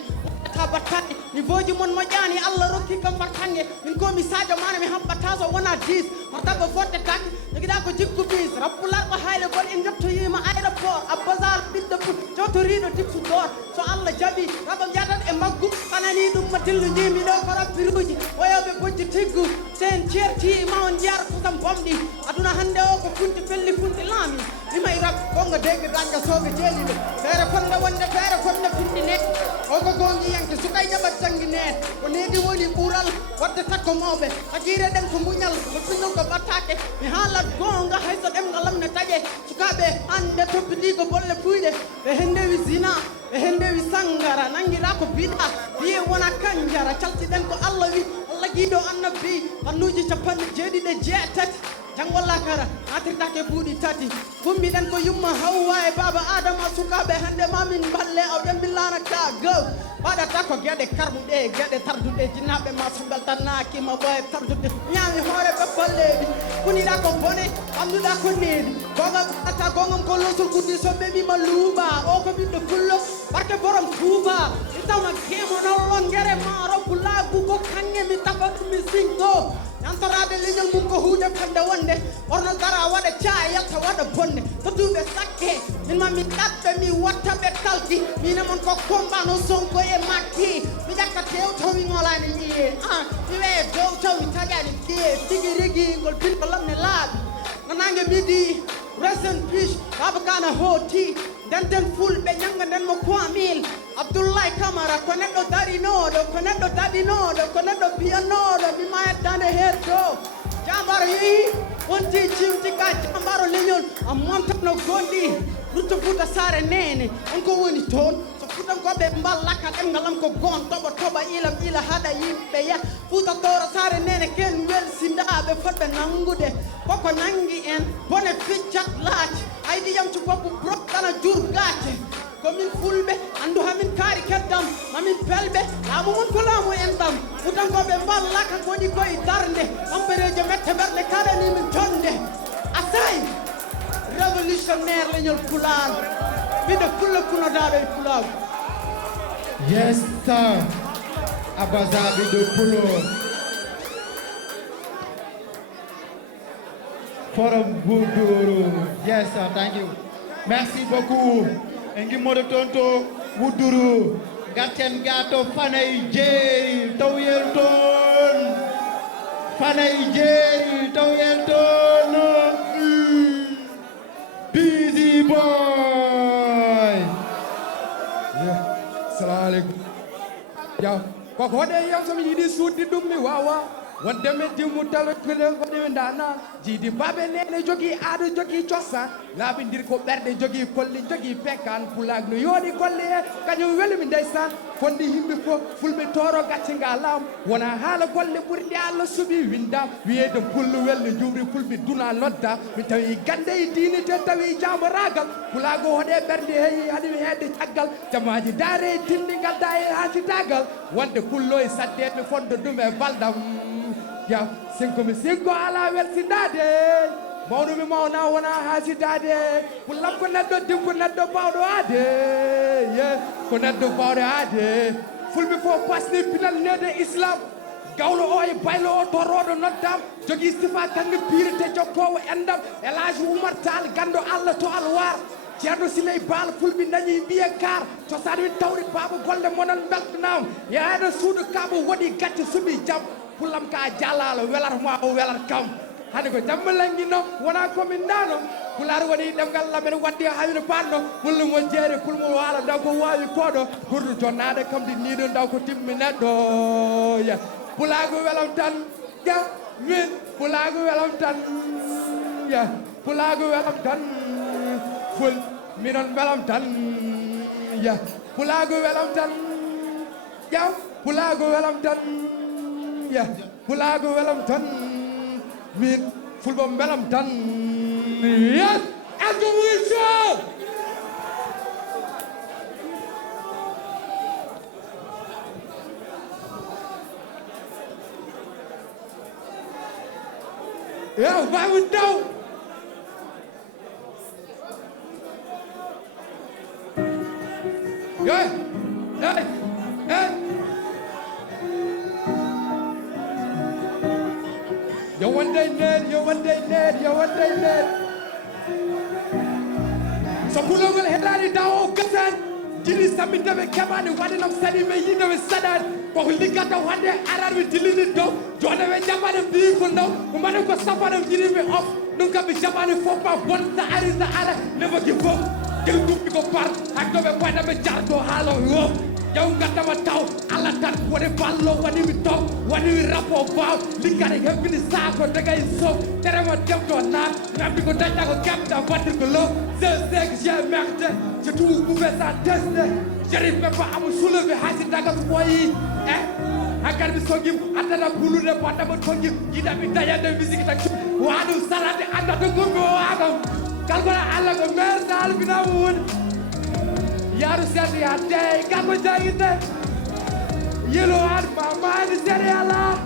battani niveau ji mon moƴƴani Allah rokki kam bartange min komi sadio mana mi haɓɓata so wona 10 martaba fodde tak joguiɗa ko jikku bis rappulaar ko hayle gol en jettoyima aéroport abbasar ɓiɗɗo put jotoriɗo dipsu dor so Allah jaaɓi raɓam yadat e maggu anani ɗum ma dillu jimi ɗo ko rappiruji woyoɓe bojji tiggu sen certi ma on jiyar kusam bomɗi aduna hande o ko funti felli funti laami imay rab gonga degge danga soɓe jeeliɓe feere fonde wonde feere fonde findine o ko gongi yanke sukay jaɓat jangguinen ko nedi woni ɓuural wadde takko mawɓe hajire ɗen ko muñal ko piñol ko battake mi haalat gonga hayso ɗemgalam ne taƴe sukaɓe hande toppiti ko bolle puyɗe ɓe hendewi zina ɓe hendewi sangara nanguira ko biɗa biye wona kanjara caltiɗen ko Allah wi Allah guiɗo annabi fannuji jeeɗiɗi jangol lakara atirtake buuɗi tati gummiɗen ko yumma hawwa e baba adama sukaɓe hande mamin balle awɗen min lanata gow waɗata ko gueɗe karɓuɗe gueɗe tarduɗe jinnaɓe ma so beltanakima ɓoye tardude ñaami hoore ɓe balleɗi kuniɗa ko bone ɓamduɗa ko needi gonga ata gongam ko losol guddi so ɓeɓima luuɓa o ko ɓiɗɗo pullo barke borom tuuba mi tawna gemonolon guere maaro pulagu ko kange mi tafa ɗum mi singo yantorade leñol mum ko huude fande wonde orno gara waɗa caa yalta waɗa bonde to duuɓe sakke min ma min ɗaɓɓe mi watta ɓe talki mine mon ko kombano sonko e makki mi ƴakka tew taw mi ngolani yiye mi weye dow taw mi taƴani ɗiye tigi rigui ngol binko lamne laaɓi nanangue midi resen piche baba kana hooti denden fulɓe ñanga nden mo Kwamil Abdoulaye Camara ko neɗɗo darinoɗo ko neɗɗo daɗinoɗo ko neɗɗo biyanoɗo mi mayettande her to jambaro yeehi wonti cimti ka jambaro leñol a montano gonɗi rutto Fouta Sare nene on ko woni toon so futankoɓe mballaka ɗemgalam ko gon toɓa ilam ila haɗa yimɓe ya Fouta Toro Sare nene ken welsindaɓe fotɓe nangude koko nangi en bone ficcat laaci haydi yam cupoppu broɗɗana jurgate komin fulɓe andu hamin kaari keddam mamin pelɓe laamu mon ko laamu en ɗam futankoɓe mballaka goɗi koye darde amperejo mette ɓerɗe kaɗanimin jonde asay révolutionnaire leñol pulaar ɓiɗo pulla kunodaɗo e pulaagu Yes sir Abaza ɓiɗo pulo Forum Wuduru. Yes sir, thank you. Merci beaucoup. Engimodo tonto Wuduru. Gaten gato fanay JEY tawyel ton. Fanay JEY tawyel ton. Busy boy. Yeah. Assalamu alaikum. Yo, ko de yam so mi yidi suddi dum mi wawa. wonde men dimmu talo kene woni ndana jiidi babe nene jogi aado jogi cosaan laaɓindir ko ɓerde jogi kolli jogi pekkan pulaag no yooɗi golle e kañum welimi ndeysan fonde yimɓe fof fulɓe toro gacce nga laam wona haala golle ɓurɗe Allah suuɓi windam wiyeede pullo welde jumri fulɓe duna nodda mi tawi gande e diine te tawi jamba ragal pulaago hoɗe ɓerde heyi haɗimi heedde caggal jamaji daare e tindingal da e haasidagal wonde pullo e saddeɓe fonde ɗum e baldam yaw sinko mi sinko ala welsinade mawɗo mi mawna wona haasidade pullam ko neɗɗo dim ko neɗɗo bawɗo aade ye ko neɗɗo bawɗo aade fulɓe fof pasni pinal nede islam gawlo o e baylo o torroɗo noddam jogui sifa kange pirete jokkowo endam elage oumar tall gando Allah to alwar ceerno siley baal fulɓe dañi mbiye kar cosaan min tawri baba golle monon beltanam yaade suudu kaɓo waɗi gacce suuɓi jaam pullam ka jallalo welatma o welat kam hade ko jamma languino wona komin dano pular waɗi ɗemgal lamen wadde hawino panno pulle mo jeere pulmo waala daw ko wawi koɗo ɓurdu jonnade kamde niɗo daw ko timmi neɗɗo ya pulago welam tan ya min pulago welam tan ya pulago welam tan ful minon welam tan ya pulago welam tan ya pulago welam tan ya pulago welam tan min fulɓe belam tan yes algomission yow babu daw hey hey hey yo one day net so pulogol heɗani daw o gasan jili sammindeɓe keɓani waɗinam saɗi ɓe yiɗoɓe saɗani koko liggata wande ararɓe dillini dow jone ɓe jaɓane mbi ko ndaw ko mbaɗen ko sapane jiɗiɓe of ɗum kam ɓe jaɓani fof ma bon sa ari sa ara nefoki fof gel gummi ko par hakkoɓe ɓayɗa ɓe jarto haalo wof yaw gaddama taw Allah tan woni ballo waɗimi top waɗimi rappo baw liggade hebbini saako dagay sow terema demto naat ngambi ko dañɗa ko keɓɗa wattir ko low je sais que j'ai merdé j'ai tout bouffé sans tester j'arrive même pas à me soulever hasi daga so ɓoyi hakkadi mi sogim addana bulude baddama togim yiɗami dañande musique tan waɗum salade andata gombe o waɗam kalkola Allah ko maire sa albinama woni yaru sedi a dey kako jangite yelo ad mamani sedi ala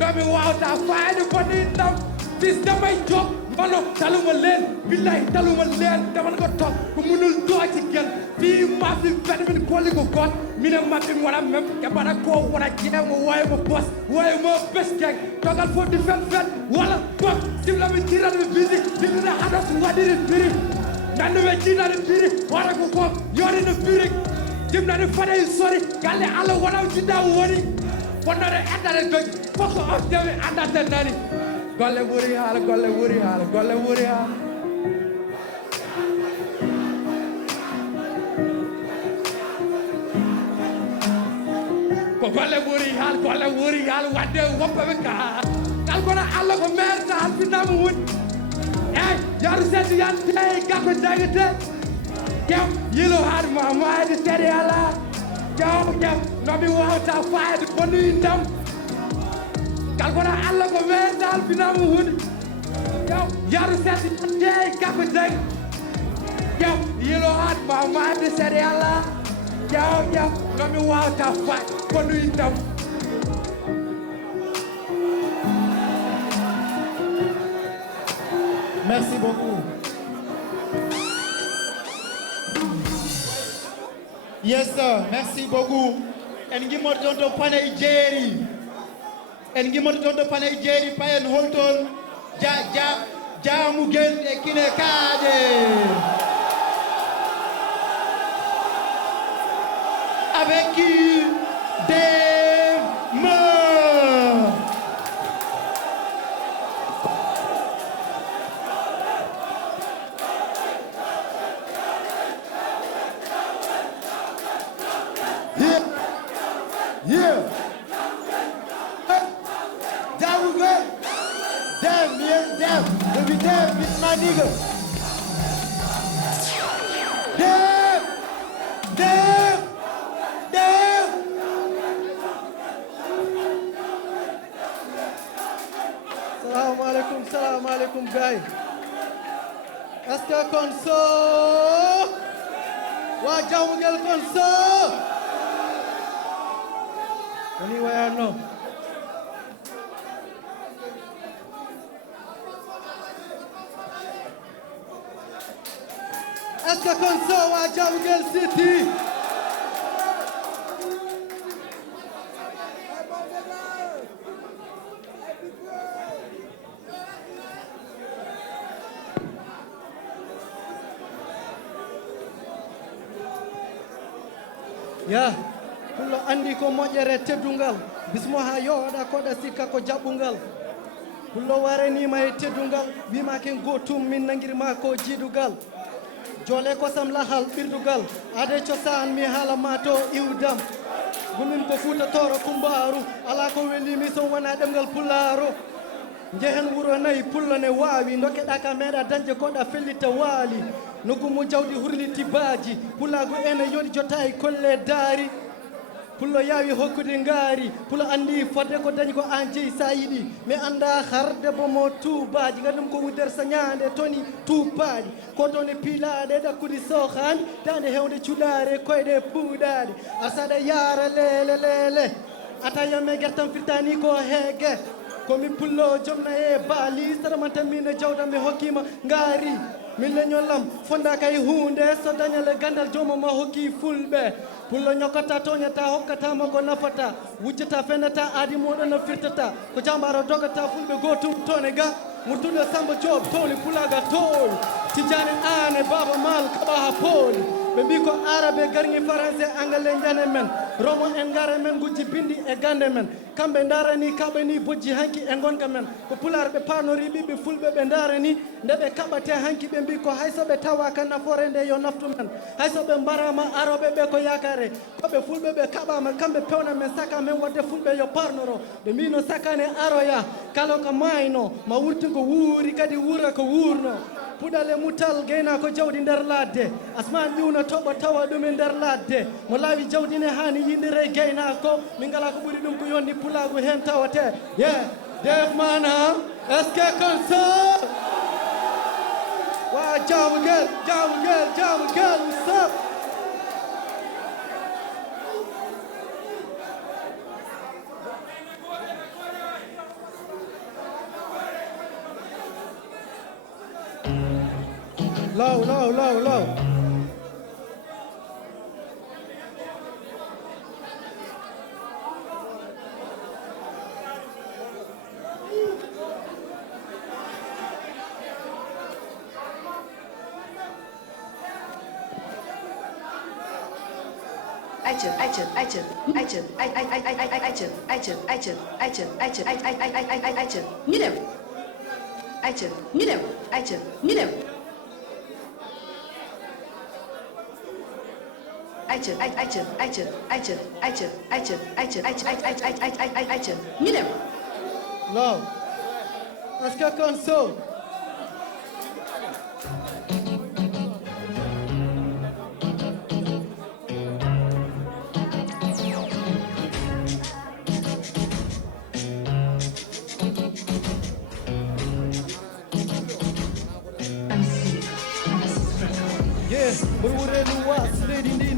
nomi wawta fayde boni ndam fis damay jog mano taluma leen billahi taluma leen daman ko top ko munul dooci gel fi mafi fede min kolli ko got mine mabɓe mi waɗa même keɓaɗa ko waɗa jeemo woymo bos woymo beskeng togal fof di fen fen walla bot simlaɓe jiratɓe bisi dimɗine haɗos waɗiri biri nande ɓe jiinade biri waɗa ko fof yoɗino biri dimnade fade sori galle Allah waɗam jinda woni fonnode eddade dogi fof ko ofdeɓe andate nani golle ɓuuri haala golle ɓuuri haala golle ɓuuri haala ko golle ɓuuri haala wadde woppaɓe ka kalkono Allah ko maire sa halfinama woni ey yaru sedde yante gakko jagete ƴew yilo haade mamade seeɗe ala ƴew nomi wawta fayde bonnuyi ndam kalkono Allah ko maire sa halfinama woni ƴew yaru sedde yante gakko jagi ƴew yilo haade mamade seeɗe ala ƴew nomi wawta fayde bonnuyi ndam Merci beaucoup. Yes, sir. Merci beaucoup. En gimmoto ɗon to panay jeeri. En gimmoto ɗon to panay jeeri payen holtol jaamugel e kine kaade. Avec des mots. Yeah. nigga. Damn! Damn! Damn! Salam alaikum, guys. Est-ce que Konso? Wa Jamugel Konso? Anyway, I know. Est-ce que Konso wa Jamugel City? Ya, pulo andi ko moƴere teddungal bismo ha yoɗa koɗa sikka ko jaɓɓungal pulo waranima e teddungal wima ken gotum min nangirma ko jiidugal jole kosam lahal ɓirdugal ade cosan mi haalama to iwdam gumin ko fuuta toro kumbaru ala ko welimi so wona ɗemgal pulaaru jehen wuro nayi pullo ne wawi dokkeɗa ka meeɗa dañde koɗa fellita waali nokkumu jawdi hurliti baaji pulagu ene yoɗi jotta e kolle daari pullo yawi hokkude ngaari pulo andi fodde ko dañi ko an jeeyi sa yiɗi mi anda harde bomo tubaji gadum ko wuddere sañade toni tubaɗi ko toni pilaɗe ɗakkude sohani tande hewde cuɗare koyɗe puuɗade asaɗa yaara lele atayamme guertam firtani ko heege komi pullo jomna e baali saɗamanta min jawdam mi hokkima ngaari min leñollam fonda kay hunde so dañale gandal jomama hokki fulɓe pullo ñokkata toñata hokkatama ko nafata wujjata fenata aadi moɗon no firtata ko jambaro dogata fulɓe gotum tone ga murtude samba job towli pulaga towli tijani ane baba mal kaɓa ha pooli ɓe mbi ko arabe garñi français anglais jane men romo en gara men gujji bindi e gande men kamɓe darani kaɓe ni bojji hanki e gonga men ko pular ɓe panori ɓiɓɓe fulɓe ɓe darani nde ɓe kaɓate hanki ɓe mbi ko hayso ɓe tawaka nafoore nde yo naftu men hayso ɓe mbarama aroɓe ɓe ko yakare koɓe fulɓe ɓe kaɓama kamɓe pewna men saka men wadde fulɓe yo parnoro ɓe mbino sakane aroya kala ko mayno ma wurti ko wuuri kadi wuura ko wuurno puɗale mutal gayna ko jawdi nder ladde asman ƴiwna toɓa tawa ɗum e nder ladde mo laawi jawdi ne hani yindire gayna ko min ngala ko ɓuri ɗum ko yonni pulagu hen tawate ye def mana est ce que comme ça wa jamugel what's Low. Low. Est-ce que console?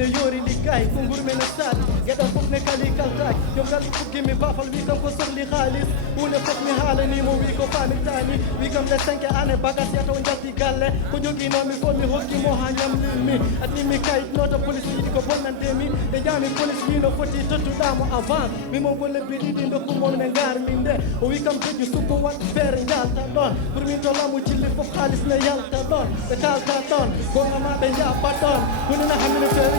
Yori ligay ko ngurme na sat gada fop ne kali kaltak yo gal fukki mi bafal wi kam ko sohli khalis une fop mi hala ni mo wi ko fami tani wi kam le 5 ane bagas ya to jatti galle ko jogi no mi fo mi hokki mo ha nyam mi atni mi kay noto police yi ko bonnante mi de jami police mi no foti tottuda mo avant mi mo golle bi di ndokku mo ne ngar mi nde o wi kam teju suko wat fer yalta don pour mi to lamu cilli fop khalis ne yalta don be kalta don ko ma be ja paton kunina hamine fer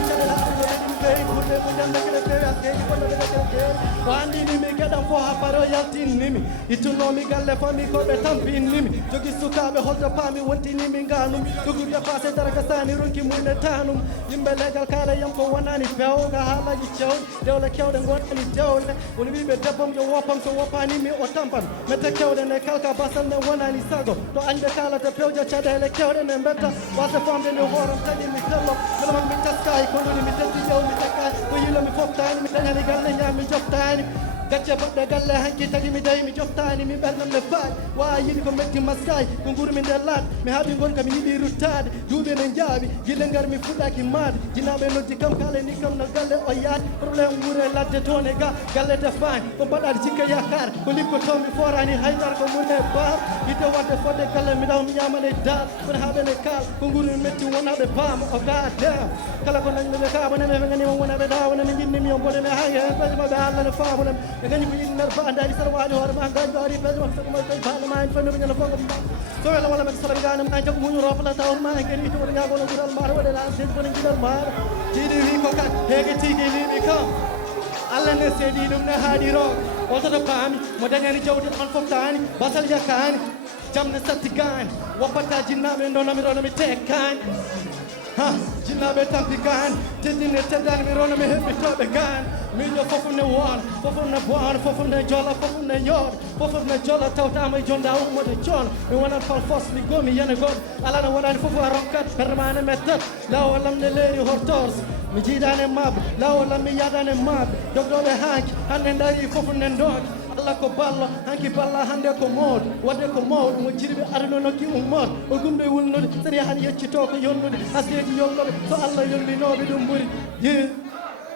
pay purde mo janda kele pay aske ko no de kele wandi ni mi kedam fo ha paro yaltin nimi ituno mi galle fami ko be tampin nimi jogi sukabe holto pami wonti nimi nganum dugu de passé daraka sani ronki munne tanum yimbe legal kala yam ko wonani pewga halaji cew dewle kewde gonani dewle woni wibe debam yo wopam so wopani mi o tampan meta kewde ne kalka basal ne wonani sago to ande kala to pewja cadele kewde ne betta wasa famde ne horam tani mi tello kala mi taskay ko ni mi teddi jaw mi takay ko yilo mi foftani mi dañani galle nyami joftani gacce badde galle hanki tagi mi day mi joftani mi bernam ne faay wa yidi ko metti maskay ko nguru mi delat mi habi gon kam yidi ruttade duube ne jaabi gille ngar mi fudaki maade jinabe noddi kam kala ni kam no galle o yaat problème wure ladde tone ga galle de faay ko badal jikka yakar ko likko to mi forani haydar ko munne baam ite wadde fodde galle mi daw mi yamane dal ko habe ne kal ko nguru mi metti wonabe baam o gaade kala ko nangbe be ka bonane be ngani wona be daw wona jinni mi on bonane haye be ma be alla ne faamu e gani ko yidna ba andari sar waani hor ma gajo ari be ma ko ma tan ma en fanu ngana fogo so wala wala mek sala gana ma jog muñu rof la taw ma ngani to nga go no gural mar wala la sen ko ngidar mar tidi wi ko kat hege tigi li mi kam alla ne sedi dum ne haadi ro o to paami mo dañani jawdi on foftani basal yakani jamne satigan wapata jinnabe ndona mi tekkan ha jinnabe tampikan tedine tedan mi rona mi hebbi tobe gan mi jo fofu ne won fofu ne bon fofu ne jola fofu ne yor fofu ne jola tawta may jonda mo de jon mi wona fal fos mi gomi yana god ala na wona fofu aronkat permane metat la walam ne leri hortors mi jidane mab la walam mi yadane mab dogdobe hank hande ndari fofu ne ndok Allah ko ballo hanki balla hande ko mod wadde ko mod mo jirbe arno nokki ummor o gumbe wulnude sari han yeccito ko yonnude askeji yonnobe so Allah yolminobe dum buri ye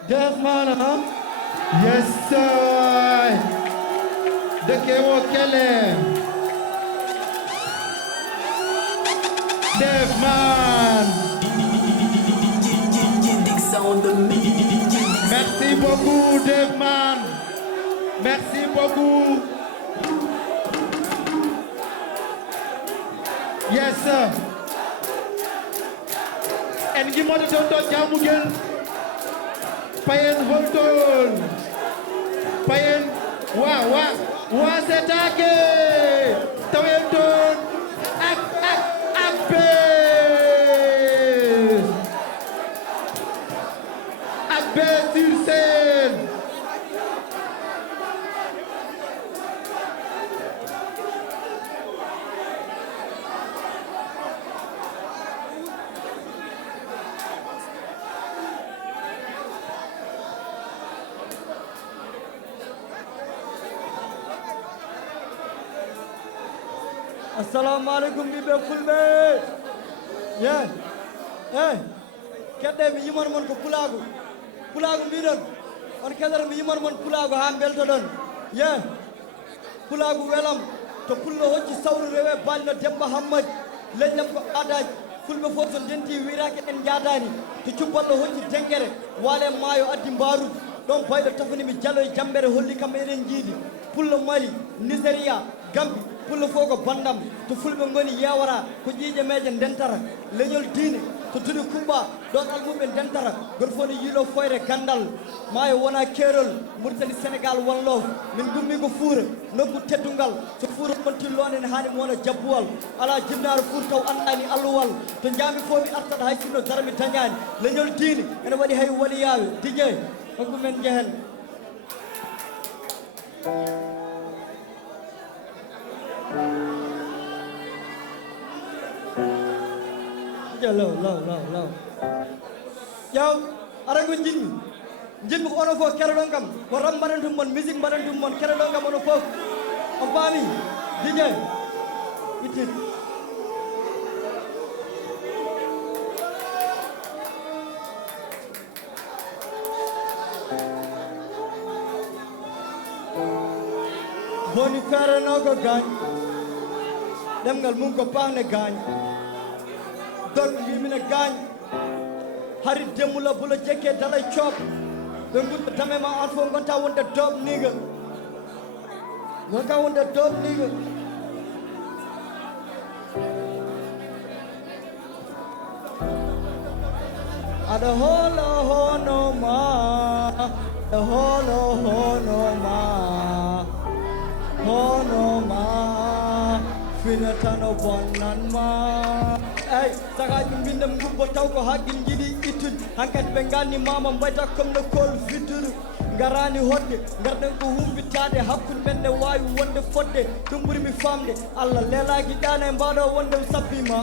def man ha Yes sir de kewo kele Def man Merci beaucoup Def man Merci beaucoup. Yes, sir. And give me the Jamugel. Payen Holton. Payen. Was attaque. Toyenton. Abbe sur scène. Assalamu alaikum bibe fulbe yeah hey kedde mi yimor mon ko pulagu midon on kedere mi yimor mon pulagu ha belto don yeah pulagu welam to pullo hocci sawru rewe balno debba hammad lejjam ko adaji fulbe foto denti wirake en jadani to cubballo hocci dengere wale mayo addi mbaru don baydo tafani mi jallo e jambere holli kam enen jiidi pullo mali nigeria gambi pullo fogo bandam to fulbe ngoni yewara ko jiije meje dentara leñol diine to tudi kumba don almumbe dentara gor foni yilo foyre gandal maayo wona kerol murtani senegal wallo min gummi ko fuura nokku teddungal so fuura monti lonen haani wona jabbuwal ala jibnaaro fuur taw andani alluwal to jaami fomi artata hay sinno darami tañani leñol diine ene wadi hay waliyawe diñe ko men jehen low. Yo, ara ko jinmi ko ono fo kerodon kam ko rambarantum mon musique barantum mon kerodon kam ono fo on paami DJ itti boni fere no ko gañ demgal mum ko paane gañ dog wimine gañ hari demula bula jekke dalay cop be ngudde tamema an fo gonta wonde dob niga ada holo hono ma ada holo hono ma fina tano bonan ma ay saga bindam gubbo taw ko haqqin jiɗi ittude hankkadi ɓe ganni mama mbayta comme no kol fittude garani hodde garɗen ko humbitade hakkude men ne wawi wonde fodde ɗum ɓuuri mi famde allah lelaki ɗana e mbaɗo wonde sappima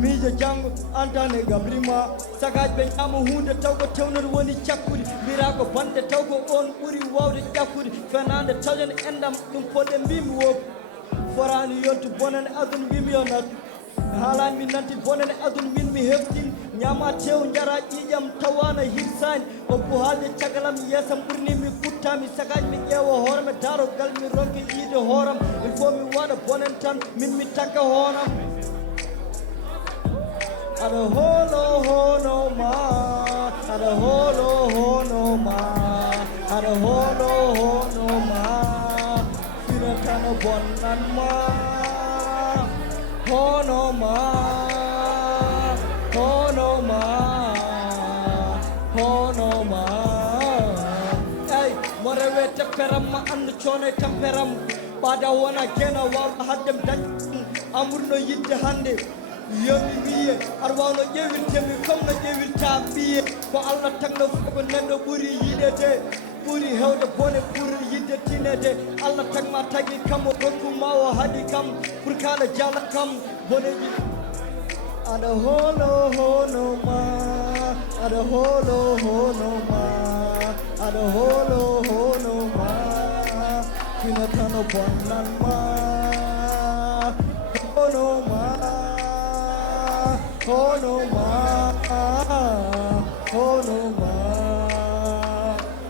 miijo janggo antane gabrima sagaji ɓe ñama hunde taw ko tewnode woni cakkude mbira ko bande taw ko on ɓuuri wawde ƴakkude fenade tawjane endam ɗum poɗɗe mbimi woppu forani yontu bonane aduna mbimi yo nattu haalani mi nanti bonane aduna min mi heftin ñama tew jara ƴiƴam tawana hirsani o ko haalde cagalam yeesam ɓurni mi kuttami sagaji mi ƴeewa hoorame darogal mi ronke yiide hooram il faut mi waɗa bonen tan min mi tagga hoonam ada holo hono ma ada holo hono ma ada holo hono ma fina tano bonan ma hono ma ey morewe tepperam ma andu coono e temperam ɓaada wona gena wawɗo haddem dañ amurno yidde hande yomi wiye aɗa wawno ƴewirtemi comme no ƴewirta ɓiye ko allah tagno fof ko neɗɗo ɓuuri yiɗede ɓuuri hewde bone ɓuuri yidde tinede allah tagma tagui kam o rokkuma o haaɗi kam pour kaɗa jala kam boneji aɗa holo hono ma aɗa holo hono ma aɗa holo hono ma fina tano bonnan ma hono ma hono ma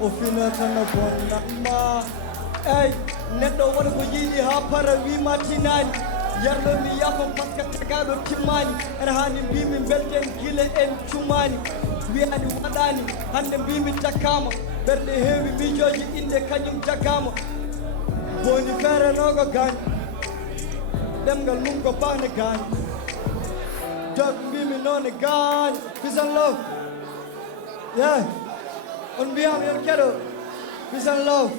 o fina tano bonnan ma ey neɗɗo wona ko yiiɗi ha para wima tinani yarɗo mi yafam par ce que tagaɗo timmani ene hani mbimi belten guila en cummani wiyani waɗani hande mbimi takkama ɓerɗe heewi miijoji inde kañum jaggama boni feerenogo gañ ɗemgal mum ko bane gañ jog mbimi noon e gañ peace and love yeah on mbiyama yon keɗo peace and love